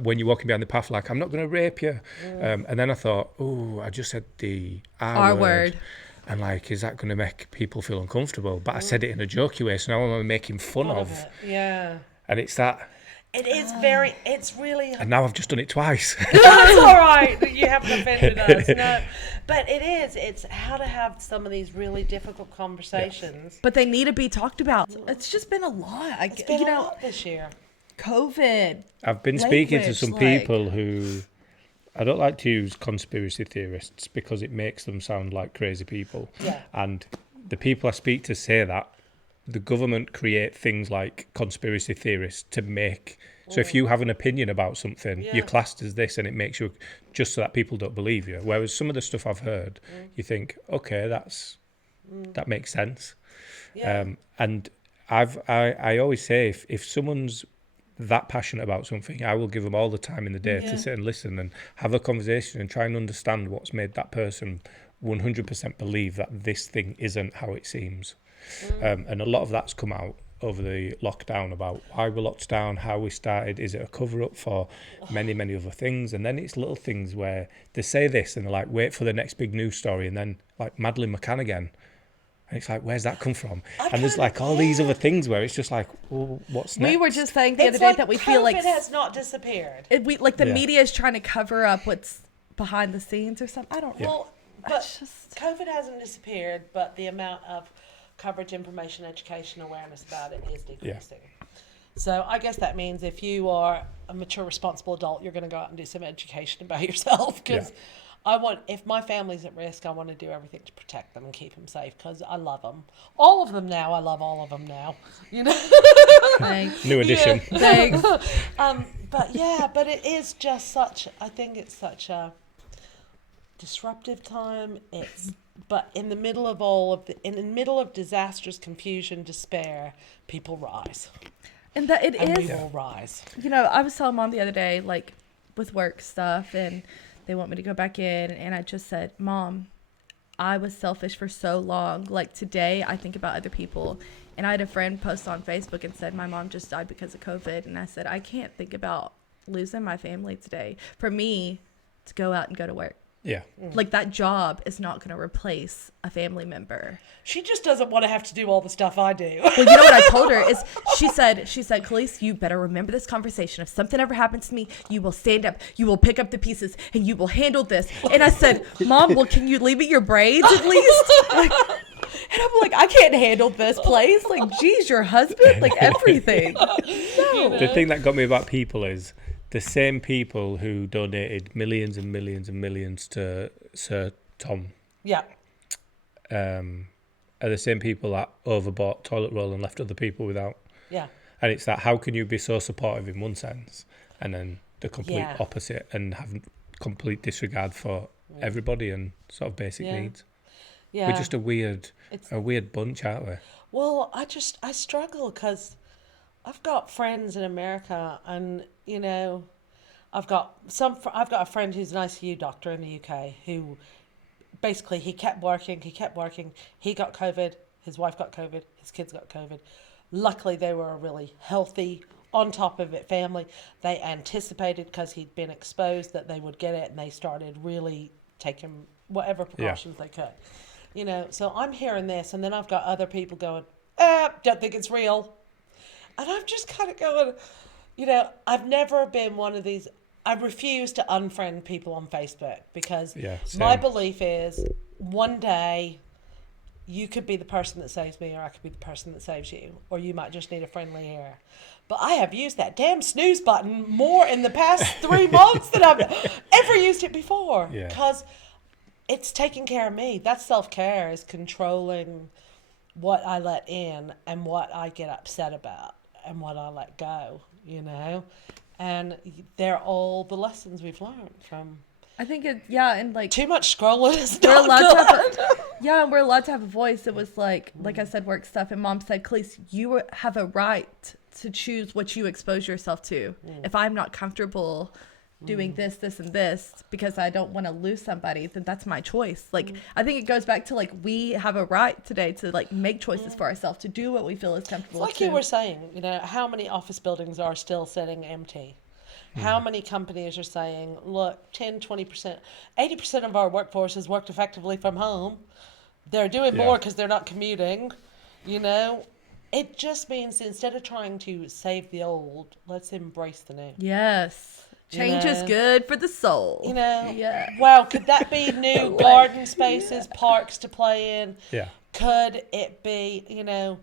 when you're walking behind the path, like, I'm not going to rape you. And then I thought, oh, I just said the R word. And like, is that going to make people feel uncomfortable? But I said it in a jokey way, so now I'm making fun of. Yeah. And it's that. It is it's really... And now I've just done it twice. That's all right. You haven't offended us. No. But it's how to have some of these really difficult conversations. But they need to be talked about. It's just been a lot. It's been a lot this year. COVID. I've been speaking to language, some like- people who... I don't like to use conspiracy theorists because it makes them sound like crazy people. And the people I speak to say that the government create things like conspiracy theorists to make So if you have an opinion about something, Yeah. you're classed as this, and it makes you just so that people don't believe you. Whereas some of the stuff I've heard, you think, okay, that makes sense. Yeah. And I always say if someone's that passionate about something, I will give them all the time in the day Yeah. to sit and listen and have a conversation and try and understand what's made that person 100% believe that this thing isn't how it seems. And a lot of that's come out over the lockdown about why we're locked down, how we started, is it a cover-up for many, many other things? And then it's little things where they say this and they're like, wait for the next big news story, and then like Madeleine McCann again. And it's like, where's that come from? And there's like all these other things where it's just like, well, what's next? We were just saying the It's other day like that we COVID feel like has not disappeared. we like the Yeah. media is trying to cover up what's behind the scenes or something. I don't know. Well, but It's just- COVID hasn't disappeared, but the amount of coverage, information, education, awareness about it is decreasing. So I guess that means if you are a mature, responsible adult, you're going to go out and do some education about yourself. Because if my family's at risk, I want to do everything to protect them and keep them safe. Because I love them, all of them now. I love all of them now. You know. Thanks. New edition. Thanks. But it is just such. I think it's such a disruptive time. But in the middle of in the middle of disastrous confusion, despair, people rise, And that it and is. we will rise. You know, I was telling Mom the other day, like with work stuff, and they want me to go back in, and I just said, Mom, I was selfish for so long. Like today, I think about other people. And I had a friend post on Facebook and said, my mom just died because of COVID. And I said, I can't think about losing my family today. For me to go out and go to work. Yeah. Like that job is not going to replace a family member. She just doesn't want to have to do all the stuff I do. Well, you know what I told her is she said, Calliesee, you better remember this conversation. If something ever happens to me, you will stand up, you will pick up the pieces, and you will handle this. And I said, Mom, well, can you leave it your braids at least? Like, and I'm like, I can't handle this place. Like, geez, your husband, like everything. No. The thing that got me about people is the same people who donated millions and millions and millions to Sir Tom Yeah. are the same people that overbought toilet roll and left other people without. Yeah. And it's that, how can you be so supportive in one sense and then the complete Yeah. opposite and have complete disregard for everybody and sort of basic Yeah. needs? Yeah. We're just a weird It's- bunch, aren't we? Well, I struggle because I've got friends in America, and you know, I've got a friend who's an ICU doctor in the UK who basically he kept working. He got COVID. His wife got COVID. His kids got COVID. Luckily, they were a really healthy, on top of it family. They anticipated, because he'd been exposed, that they would get it, and they started really taking whatever precautions they could. You know, so I'm hearing this, and then I've got other people going, don't think it's real. And I'm just kind of going, you know, I've never been one of these. I refuse to unfriend people on Facebook because my same. belief is one day you could be the person that saves me, or I could be the person that saves you, or you might just need a friendly ear. But I have used that damn snooze button more in the past 3 months than I've ever used it before. Yeah. Because it's taking care of me. That's self-care, is controlling what I let in and what I get upset about and what I let go, you know? And they're all the lessons we've learned from. I think and like Too much scrolling is we're not allowed good. to have we're allowed to have a voice. It was like I said, work stuff, and Mom said, Calliesee, you have a right to choose what you expose yourself to. If I'm not comfortable doing this, and this because I don't want to lose somebody, then that's my choice. Like I think it goes back to like we have a right today to like make choices for ourselves, to do what we feel is comfortable. Like you were saying, you know, how many office buildings are still sitting empty? How many companies are saying, look, 10, 20%, 80% of our workforce has worked effectively from home. They're doing more because they're not commuting, you know? It just means instead of trying to save the old, let's embrace the new. Yes. Change is know? good for the soul. You know, Yeah. wow, could that be new garden spaces, parks to play in? Yeah. Could it be, you know,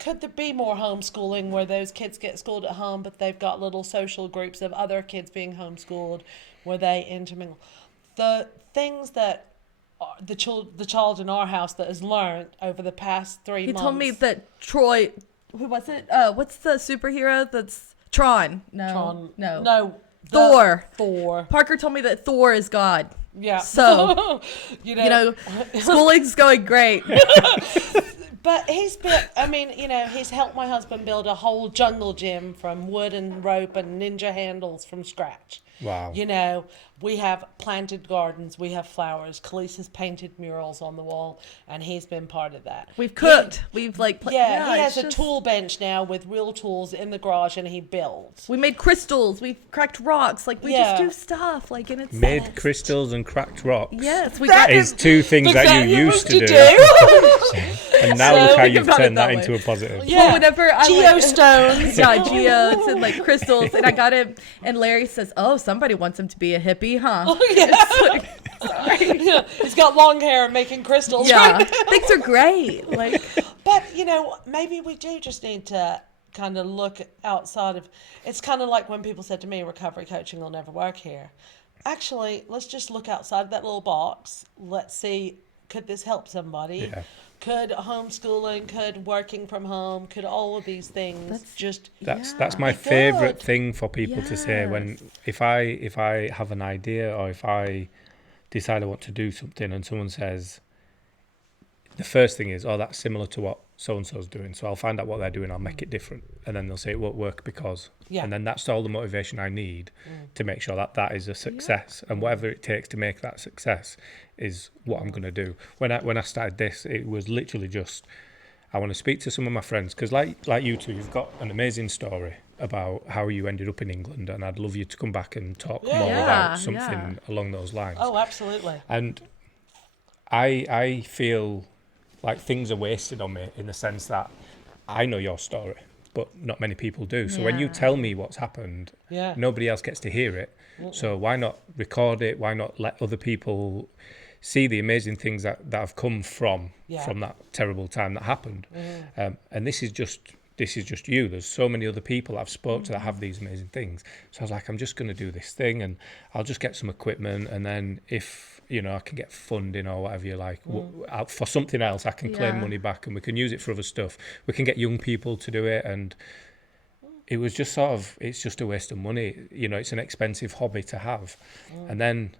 could there be more homeschooling where those kids get schooled at home, but they've got little social groups of other kids being homeschooled where they intermingle? The things that the child in our house that has learned over the past 3 months. He told me that Troy, who was it? What's the superhero that's Tron. No. Tron. No. No. Thor. Thor. Parker told me that Thor is God. Yeah. So, you you know, schooling's going great. But he's built, I mean, you know, he's helped my husband build a whole jungle gym from wood and rope and ninja handles from scratch. Wow. You know, we have planted gardens, we have flowers. Calliesee has painted murals on the wall, and he's been part of that. We've cooked. We've like, He has it's a just- tool bench now with real tools in the garage, and he builds. We made crystals. We've cracked rocks. Like we Yeah. just do stuff. Like and it's Made crystals and cracked rocks. Yes, we That got Is two things that you used to do. And now So- look how Think you've about it turned that that into a positive. Yeah. Well, whenever I Geostones. yeah, geodes and like crystals, and I got him. And Larry says, "Oh, somebody wants him to be a hippie, huh?" Oh, yeah. Yeah, he's got long hair and making crystals. Yeah, Right? things are great. Like, But, you know, maybe we do just need to kind of look outside of, it's kind of like when people said to me, recovery coaching will never work here. Actually, let's just look outside that little box. Let's see, could this help somebody? Yeah. Could homeschooling, could working from home, could all of these things just... That's my Good. favorite thing for people to say when Yes. if I have an idea or if I decide I want to do something and someone says the first thing is, oh, that's similar to what so and so's doing, so I'll find out what they're doing, I'll make it different, and then they'll say it won't work because and then that's all the motivation I need to make sure that that is a success, and whatever it takes to make that success is what I'm going to do. When I started this, it was literally just I want to speak to some of my friends because like you two, you've got an amazing story about how you ended up in England, and I'd love you to come back and talk more Yeah, about something along those lines. Oh, absolutely. And I feel like things are wasted on me in the sense that I know your story, but not many people do. So when you Yeah. tell me what's happened, Yeah. nobody else gets to hear it. So why not record it? Why not let other people see the amazing things that have come from that terrible time that happened? And this is just you. There's so many other people I've spoke to that have these amazing things. So I was like, I'm just going to do this thing, and I'll just get some equipment, and then if I can get funding or whatever you like for something else, I can claim Yeah. money back, and we can use it for other stuff. We can get young people to do it, and it was just it's just a waste of money. It's an expensive hobby to have, and then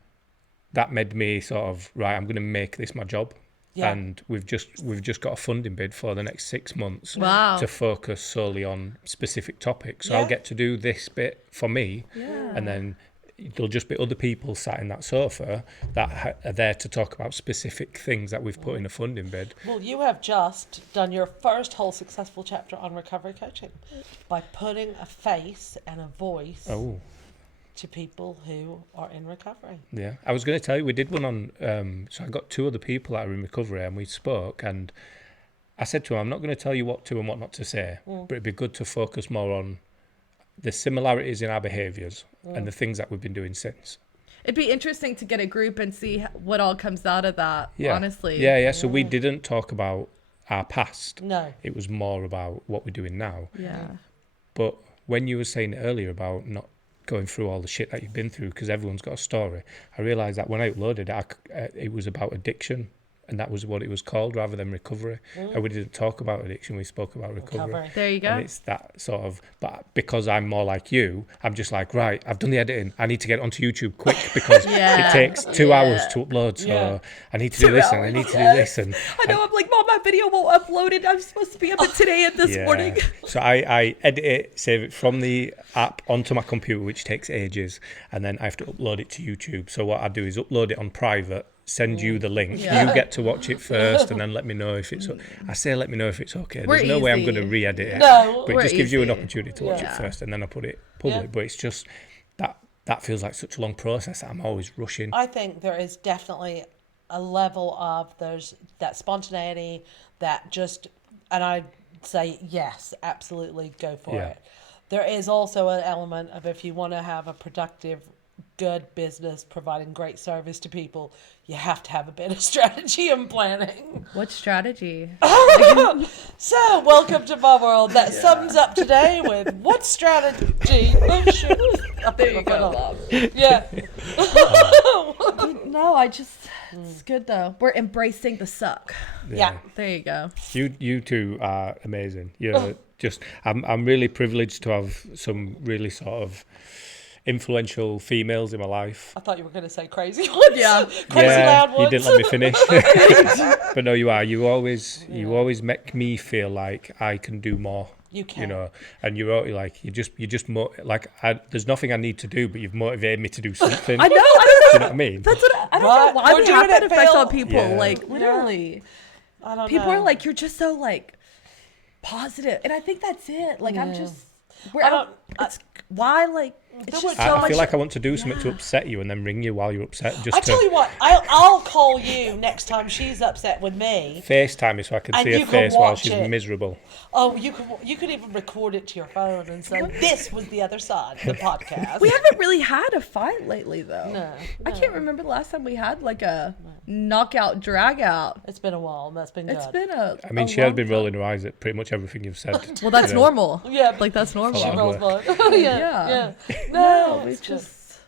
that made me right, I'm going to make this my job. Yeah. And we've just got a funding bid for the next 6 months Wow. to focus solely on specific topics. So Yeah. I'll get to do this bit for me, and then there'll just be other people sat in that sofa that are there to talk about specific things that we've put in a funding bid. Well, you have just done your first whole successful chapter on recovery coaching by putting a face and a voice Oh, to people who are in recovery. yeah. I was going to tell you, we did one on, so I got 2 other people that are in recovery, and we spoke, and I said to them, I'm not going to tell you what to and what not to say, but it'd be good to focus more on the similarities in our behaviours and the things that we've been doing since. it'd be interesting to get a group and see what all comes out of that. Yeah. Honestly. Yeah. So we didn't talk about our past. No. It was more about what we're doing now. Yeah. But when you were saying earlier about not going through all the shit that you've been through, because everyone's got a story, I realised that when I uploaded it, it was about addiction, and that was what it was called rather than recovery. And we didn't talk about addiction, we spoke about recovery. There you go. And it's that but because I'm more like you, I'm just like, right, I've done the editing, I need to get it onto YouTube quick because Yeah. it takes 2 hours to upload, so I need to do this and I need to do this. And I know. I'm like, Mom, my video won't upload it. I'm supposed to be up today and this morning. So I edit it, save it from the app onto my computer, which takes ages, and then I have to upload it to YouTube. So what I do is upload it on private, send you the link. Yeah. You get to watch it first, and then let me know if it's. I say let me know if it's okay. We're There's no way I'm easy. going to re-edit it. No, but we're it just gives you an easy. opportunity to watch Yeah. it first, and then I put it public. Yeah. But it's just that feels like such a long process that I'm always rushing. I think there is definitely a level of that spontaneity that just, and I say yes, absolutely go for Yeah. it. There is also an element of if you want to have a productive, good business providing great service to people, you have to have a bit of strategy and planning. What strategy? So, welcome to my world. That sums up today with what strategy? Oh, shoot. There you go, Mom. Yeah. No, it's good though. We're embracing the suck. Yeah. There you go. You two are amazing. You're I'm really privileged to have some really sort of influential females in my life. I thought you were going to say crazy ones. Yeah. Crazy loud ones. You didn't let me finish. But no, you are. You always make me feel like I can do more. You can. You know, and you're like there's nothing I need to do, but you've motivated me to do something. I know. Do you know what I mean? That's what I don't Right. know why We're we doing have that it, effect Phil. on people. Yeah. Like literally, I don't people know. are like, you're just so like positive, and I think that's it. Like I'm just, I don't- it's why like it's just so I much. feel like I want to do something to upset you and then ring you while you're upset. Just I to tell you what, I'll call you next time she's upset with me. FaceTime me so I can And see you her can face while watch she's it. miserable. Oh, you could even record it to your phone and say, this was the other side of the podcast. We haven't really had a fight lately, though. No, I can't remember the last time we had like a knockout drag out. It's been a while, and that's been good. It's been a. I mean, a she has long been time. rolling her eyes at pretty much everything you've said. Well, that's you know. normal. Yeah. Like that's normal. She lot of rolls work. blood. yeah, Yeah. yeah. No, we it's good. just.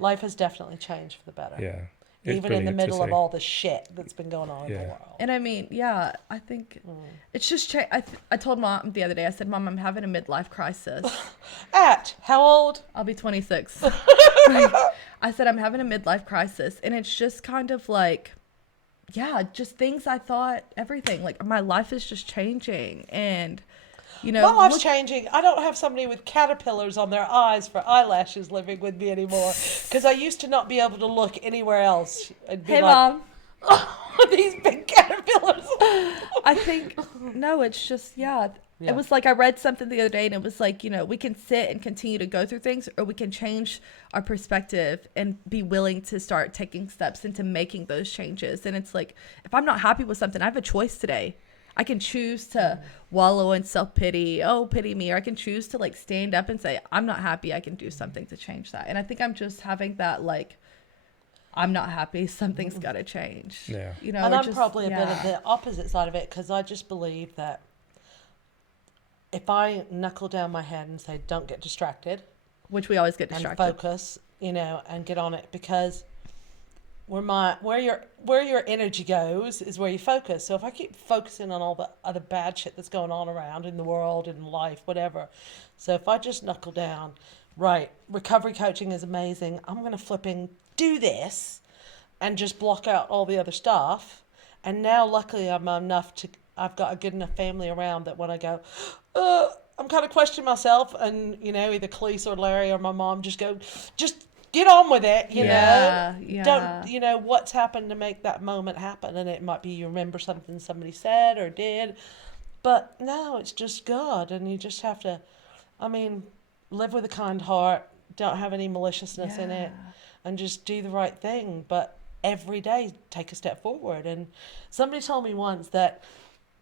Life has definitely changed for the better. Yeah. It's Even in the brilliant to middle of see. all the shit that's been going on in the Yeah. world. And I mean, yeah, I think it's just. I told Mom the other day. I said, Mom, I'm having a midlife crisis. At how old? I'll be 26. I said, I'm having a midlife crisis. And it's just kind of like, yeah, just things I thought, everything. Like, my life is just changing. And, you know, My life's look- changing. I don't have somebody with caterpillars on their eyes for eyelashes living with me anymore. Because I used to not be able to look anywhere else. I'd be hey, like, Mom. oh, these big caterpillars. I think, no, it's just, yeah. It was like I read something the other day and it was like, you know, we can sit and continue to go through things, or we can change our perspective and be willing to start taking steps into making those changes. And it's like, if I'm not happy with something, I have a choice today. I can choose to wallow in self-pity. Oh, pity me. Or I can choose to like stand up and say, I'm not happy. I can do something to change that. And I think I'm just having that like, I'm not happy. Something's got to change. Yeah. You know, And or I'm just- probably a bit yeah. of the opposite side of it, because I just believe that if I knuckle down my head and say, don't get distracted, Which we always get and distracted. focus, you know, and get on it, because where your energy goes is where you focus. So if I keep focusing on all the other bad shit that's going on around in the world, in life, whatever. So if I just knuckle down, right, recovery coaching is amazing. I'm going to flipping do this and just block out all the other stuff. And now luckily I've got a good enough family around that when I go, I'm kind of questioning myself, and, you know, either Khalees or Larry or my mom just go, just get on with it, you Yeah, know. yeah. Don't, you know, what's happened to make that moment happen. And it might be you remember something somebody said or did. But no, it's just God. And you just have to, I mean, live with a kind heart. Don't have any maliciousness in it. And just do the right thing. But every day, take a step forward. And somebody told me once that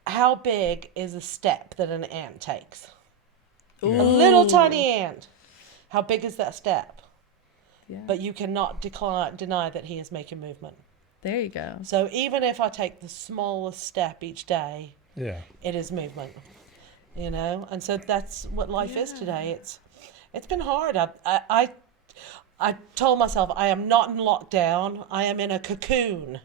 how big is a step that an ant takes? A little tiny ant. How big is that step? Yeah. But you cannot deny that he is making movement. There you go. So even if I take the smallest step each day, Yeah. it is movement, you know. And so that's what life is today. It's been hard. I told myself I am not in lockdown. I am in a cocoon,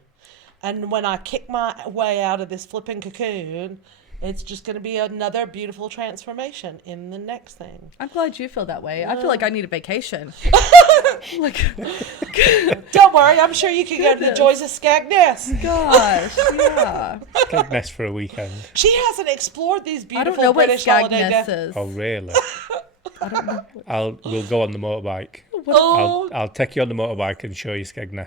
and when I kick my way out of this flipping cocoon, it's just going to be another beautiful transformation in the next thing. I'm glad you feel that way. I feel like I need a vacation. Like, Don't worry, I'm sure you can go to the joys of Skegness. gosh, yeah. Skegness for a weekend. She hasn't explored these I don't beautiful know what British holiday Skegness days. is. Oh, really? We'll go on the motorbike. Oh, I'll take you on the motorbike and show you Skegness.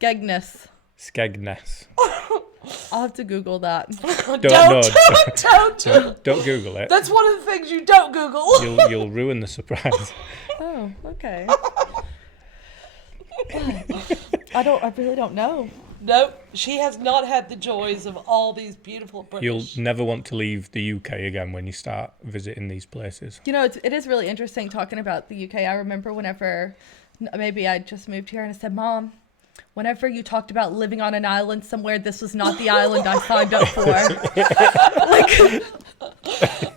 Skegness. Skegness. I'll have to Google that. Don't Google it. That's one of the things you don't Google. You'll ruin the surprise. Oh, okay. I really don't know. Nope, she has not had the joys of all these beautiful You'll British. never want to leave the UK again when you start visiting these places. You know, it is really interesting talking about the UK. I remember whenever maybe I just moved here and I said, Mom, whenever you talked about living on an island somewhere, this was not the island I signed up for.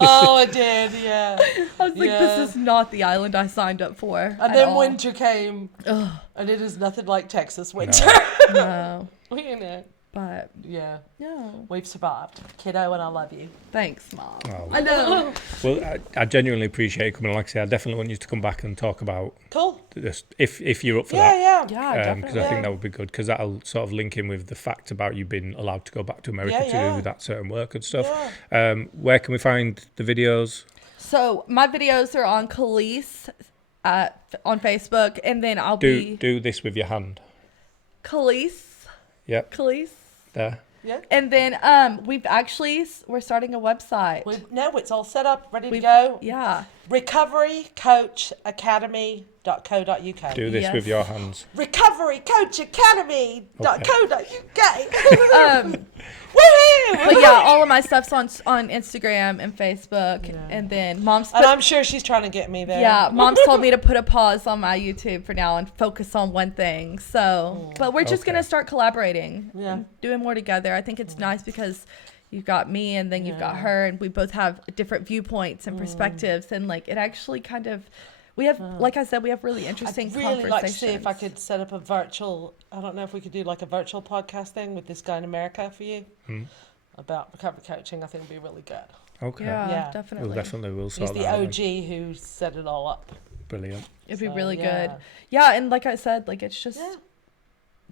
Oh, I did, yeah. I was like, Yeah. this is not the island I signed up for. And then winter came, and it is nothing like Texas winter. No. You know. But Yeah. yeah, We've survived. Kiddo, and I love you. thanks, Mom. Oh. I know. Well, I genuinely appreciate you coming. Like I say, I definitely want you to come back and talk about Cool. this if you're up for Yeah, that. yeah. Yeah, Because definitely. I think that would be good, because that'll sort of link in with the fact about you being allowed to go back to America Yeah, to yeah. do that certain work and stuff. Yeah. Where can we find the videos? So my videos are on Calliesee on Facebook, and then I'll be Do this with your hand. Calliesee. Yep, Calliesee. there. Yeah. And then we're starting a website. No, it's all set up, ready to We've- go. Yeah. recoverycoachacademy.co.uk. Do this with Yes. your hands. recoverycoachacademy.co.uk. Woohoo! But yeah, all of my stuff's on Instagram and Facebook, Yeah. and then Mom's And I'm sure she's trying to get me there. yeah, Mom's told me to put a pause on my YouTube for now and focus on one thing. So, but we're just Okay. gonna start collaborating, Yeah. and doing more together. I think it's nice because you've got me, and then you've got Yeah. her, and we both have different viewpoints and perspectives, and like it actually kind of. We have, like I said, we have really interesting I'd really like to conversations. see if I could set up a virtual, I don't know if we could do like a virtual podcast thing with this guy in America for you about recovery coaching. I think would be really good. Okay. Yeah, Yeah. definitely. We'll He's sort the that out then. OG who set it all up. Brilliant. It'd be So, really yeah. good. Yeah, and like I said, like it's just Yeah.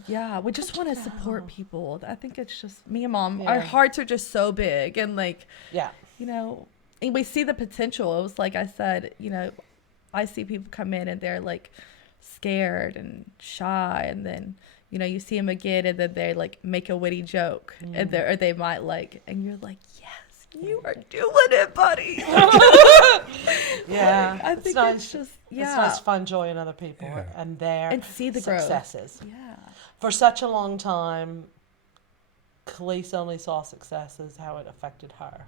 yeah, we just want to support people. I think it's just me and Mom. Yeah. Our hearts are just so big, and like Yeah. you know, and we see the potential. It was like I said, I see people come in and they're like scared and shy, and then you see them again, and then they like make a witty joke, and they might and you're like, yes, you are doing it, buddy. Yeah. I It's think nice. it's just It's yeah, nice to find joy in other people Yeah. and their and see the growth. successes. Yeah. For such a long time, Calliesee only saw successes how it affected her.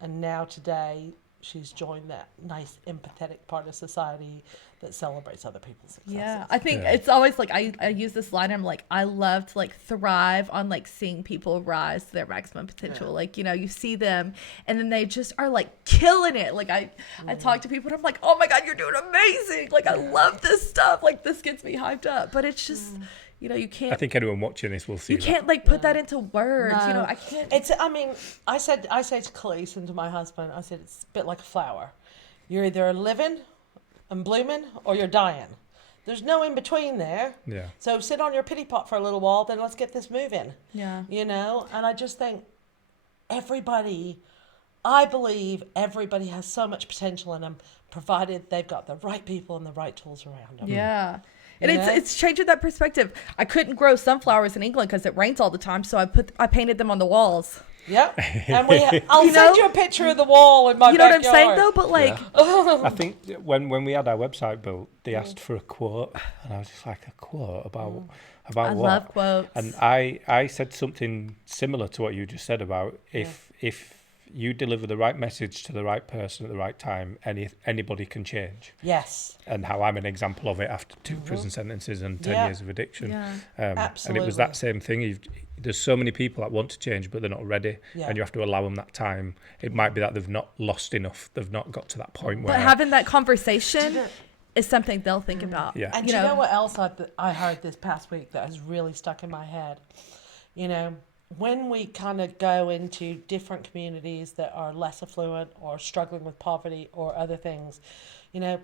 And now today, she's joined that nice empathetic part of society that celebrates other people's successes. Yeah, I think Yeah. it's always like I use this line. I'm like, I love to thrive on seeing people rise to their maximum potential. Yeah. Like you see them, and then they just are killing it. Like I talk to people and I'm like, oh my god, you're doing amazing. Like I love this stuff. Like this gets me hyped up. But it's just you can't. I think anyone watching this will see you that. can't put that into words. No. I can't. It's. I mean, I say to Calliesee and to my husband, I said it's a bit like a flower. You're either living and blooming, or you're dying. There's no in between there. Yeah. So sit on your pity pot for a little while, then let's get this moving. Yeah. And I just think I believe everybody has so much potential in them, provided they've got the right people and the right tools around them. Yeah. And Yeah. it's changing that perspective. I couldn't grow sunflowers in England because it rains all the time, so I painted them on the walls. Yep. And I'll You send know? you a picture of the wall in my You know what I'm backyard. saying though? But I think when we had our website built, they asked for a quote, and I was just like, a quote about I what? love quotes. And I said something similar to what you just said about if you deliver the right message to the right person at the right time, anybody can change. Yes. And how I'm an example of it after 2 prison sentences and 10 Yeah. years of addiction. Yeah. And it Absolutely. was that same thing. There's so many people that want to change, but they're not ready. Yeah. And you have to allow them that time. It might be that they've not lost enough. They've not got to that point where... But having that conversation is something they'll think about. Yeah. And do you know what else I heard this past week that has really stuck in my head? When we kind of go into different communities that are less affluent or struggling with poverty or other things,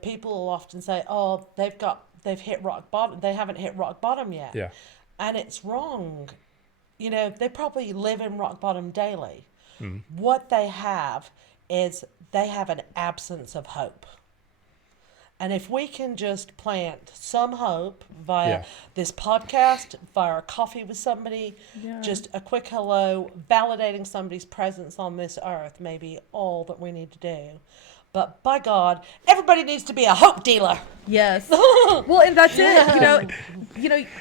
people will often say, oh, they've hit rock bottom. They haven't hit rock bottom yet. Yeah. And it's wrong. They probably live in rock bottom daily. What they have is they have an absence of hope. And if we can just plant some hope via Yeah. this podcast, via a coffee with somebody, Yeah. just a quick hello, validating somebody's presence on this earth may be all that we need to do. But by God, everybody needs to be a hope dealer. Yes. Well, and that's it.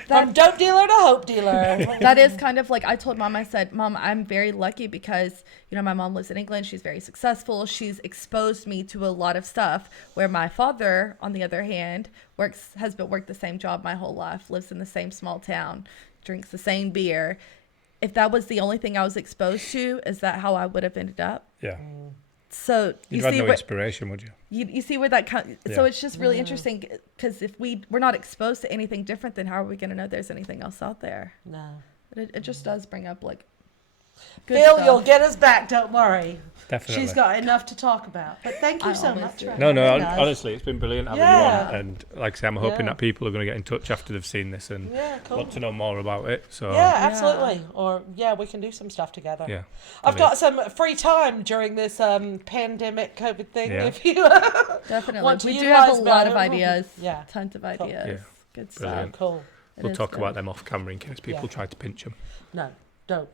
From dope dealer to hope dealer. That is kind of like I told Mom, I said, Mom, I'm very lucky because, my mom lives in England. She's very successful. She's exposed me to a lot of stuff where my father, on the other hand, worked the same job my whole life, lives in the same small town, drinks the same beer. If that was the only thing I was exposed to, is that how I would have ended up? Yeah. So You'd have no inspiration, would you? You see where that comes. So Yeah. it's just really interesting because if we're not exposed to anything different, then how are we going to know there's anything else out there? No. It just does bring up like good Phil, stuff. you'll get us back. Don't worry. Definitely. She's got enough to talk about. But thank you I so always much. do. for No, having us. honestly, it's been brilliant having Yeah. you on. And like I say, I'm hoping Yeah. that people are going to get in touch after they've seen this and Yeah, cool. want to know more about it. So Yeah, absolutely. Or we can do some stuff together. yeah. I've got some free time during this pandemic COVID thing. Yeah. If you Definitely. want to We do have a utilise lot of better. ideas. Yeah. Tons of ideas. Yeah. Good stuff. Brilliant. Cool. It We'll is talk good. about them off camera in case people Yeah. try to pinch them. No, don't.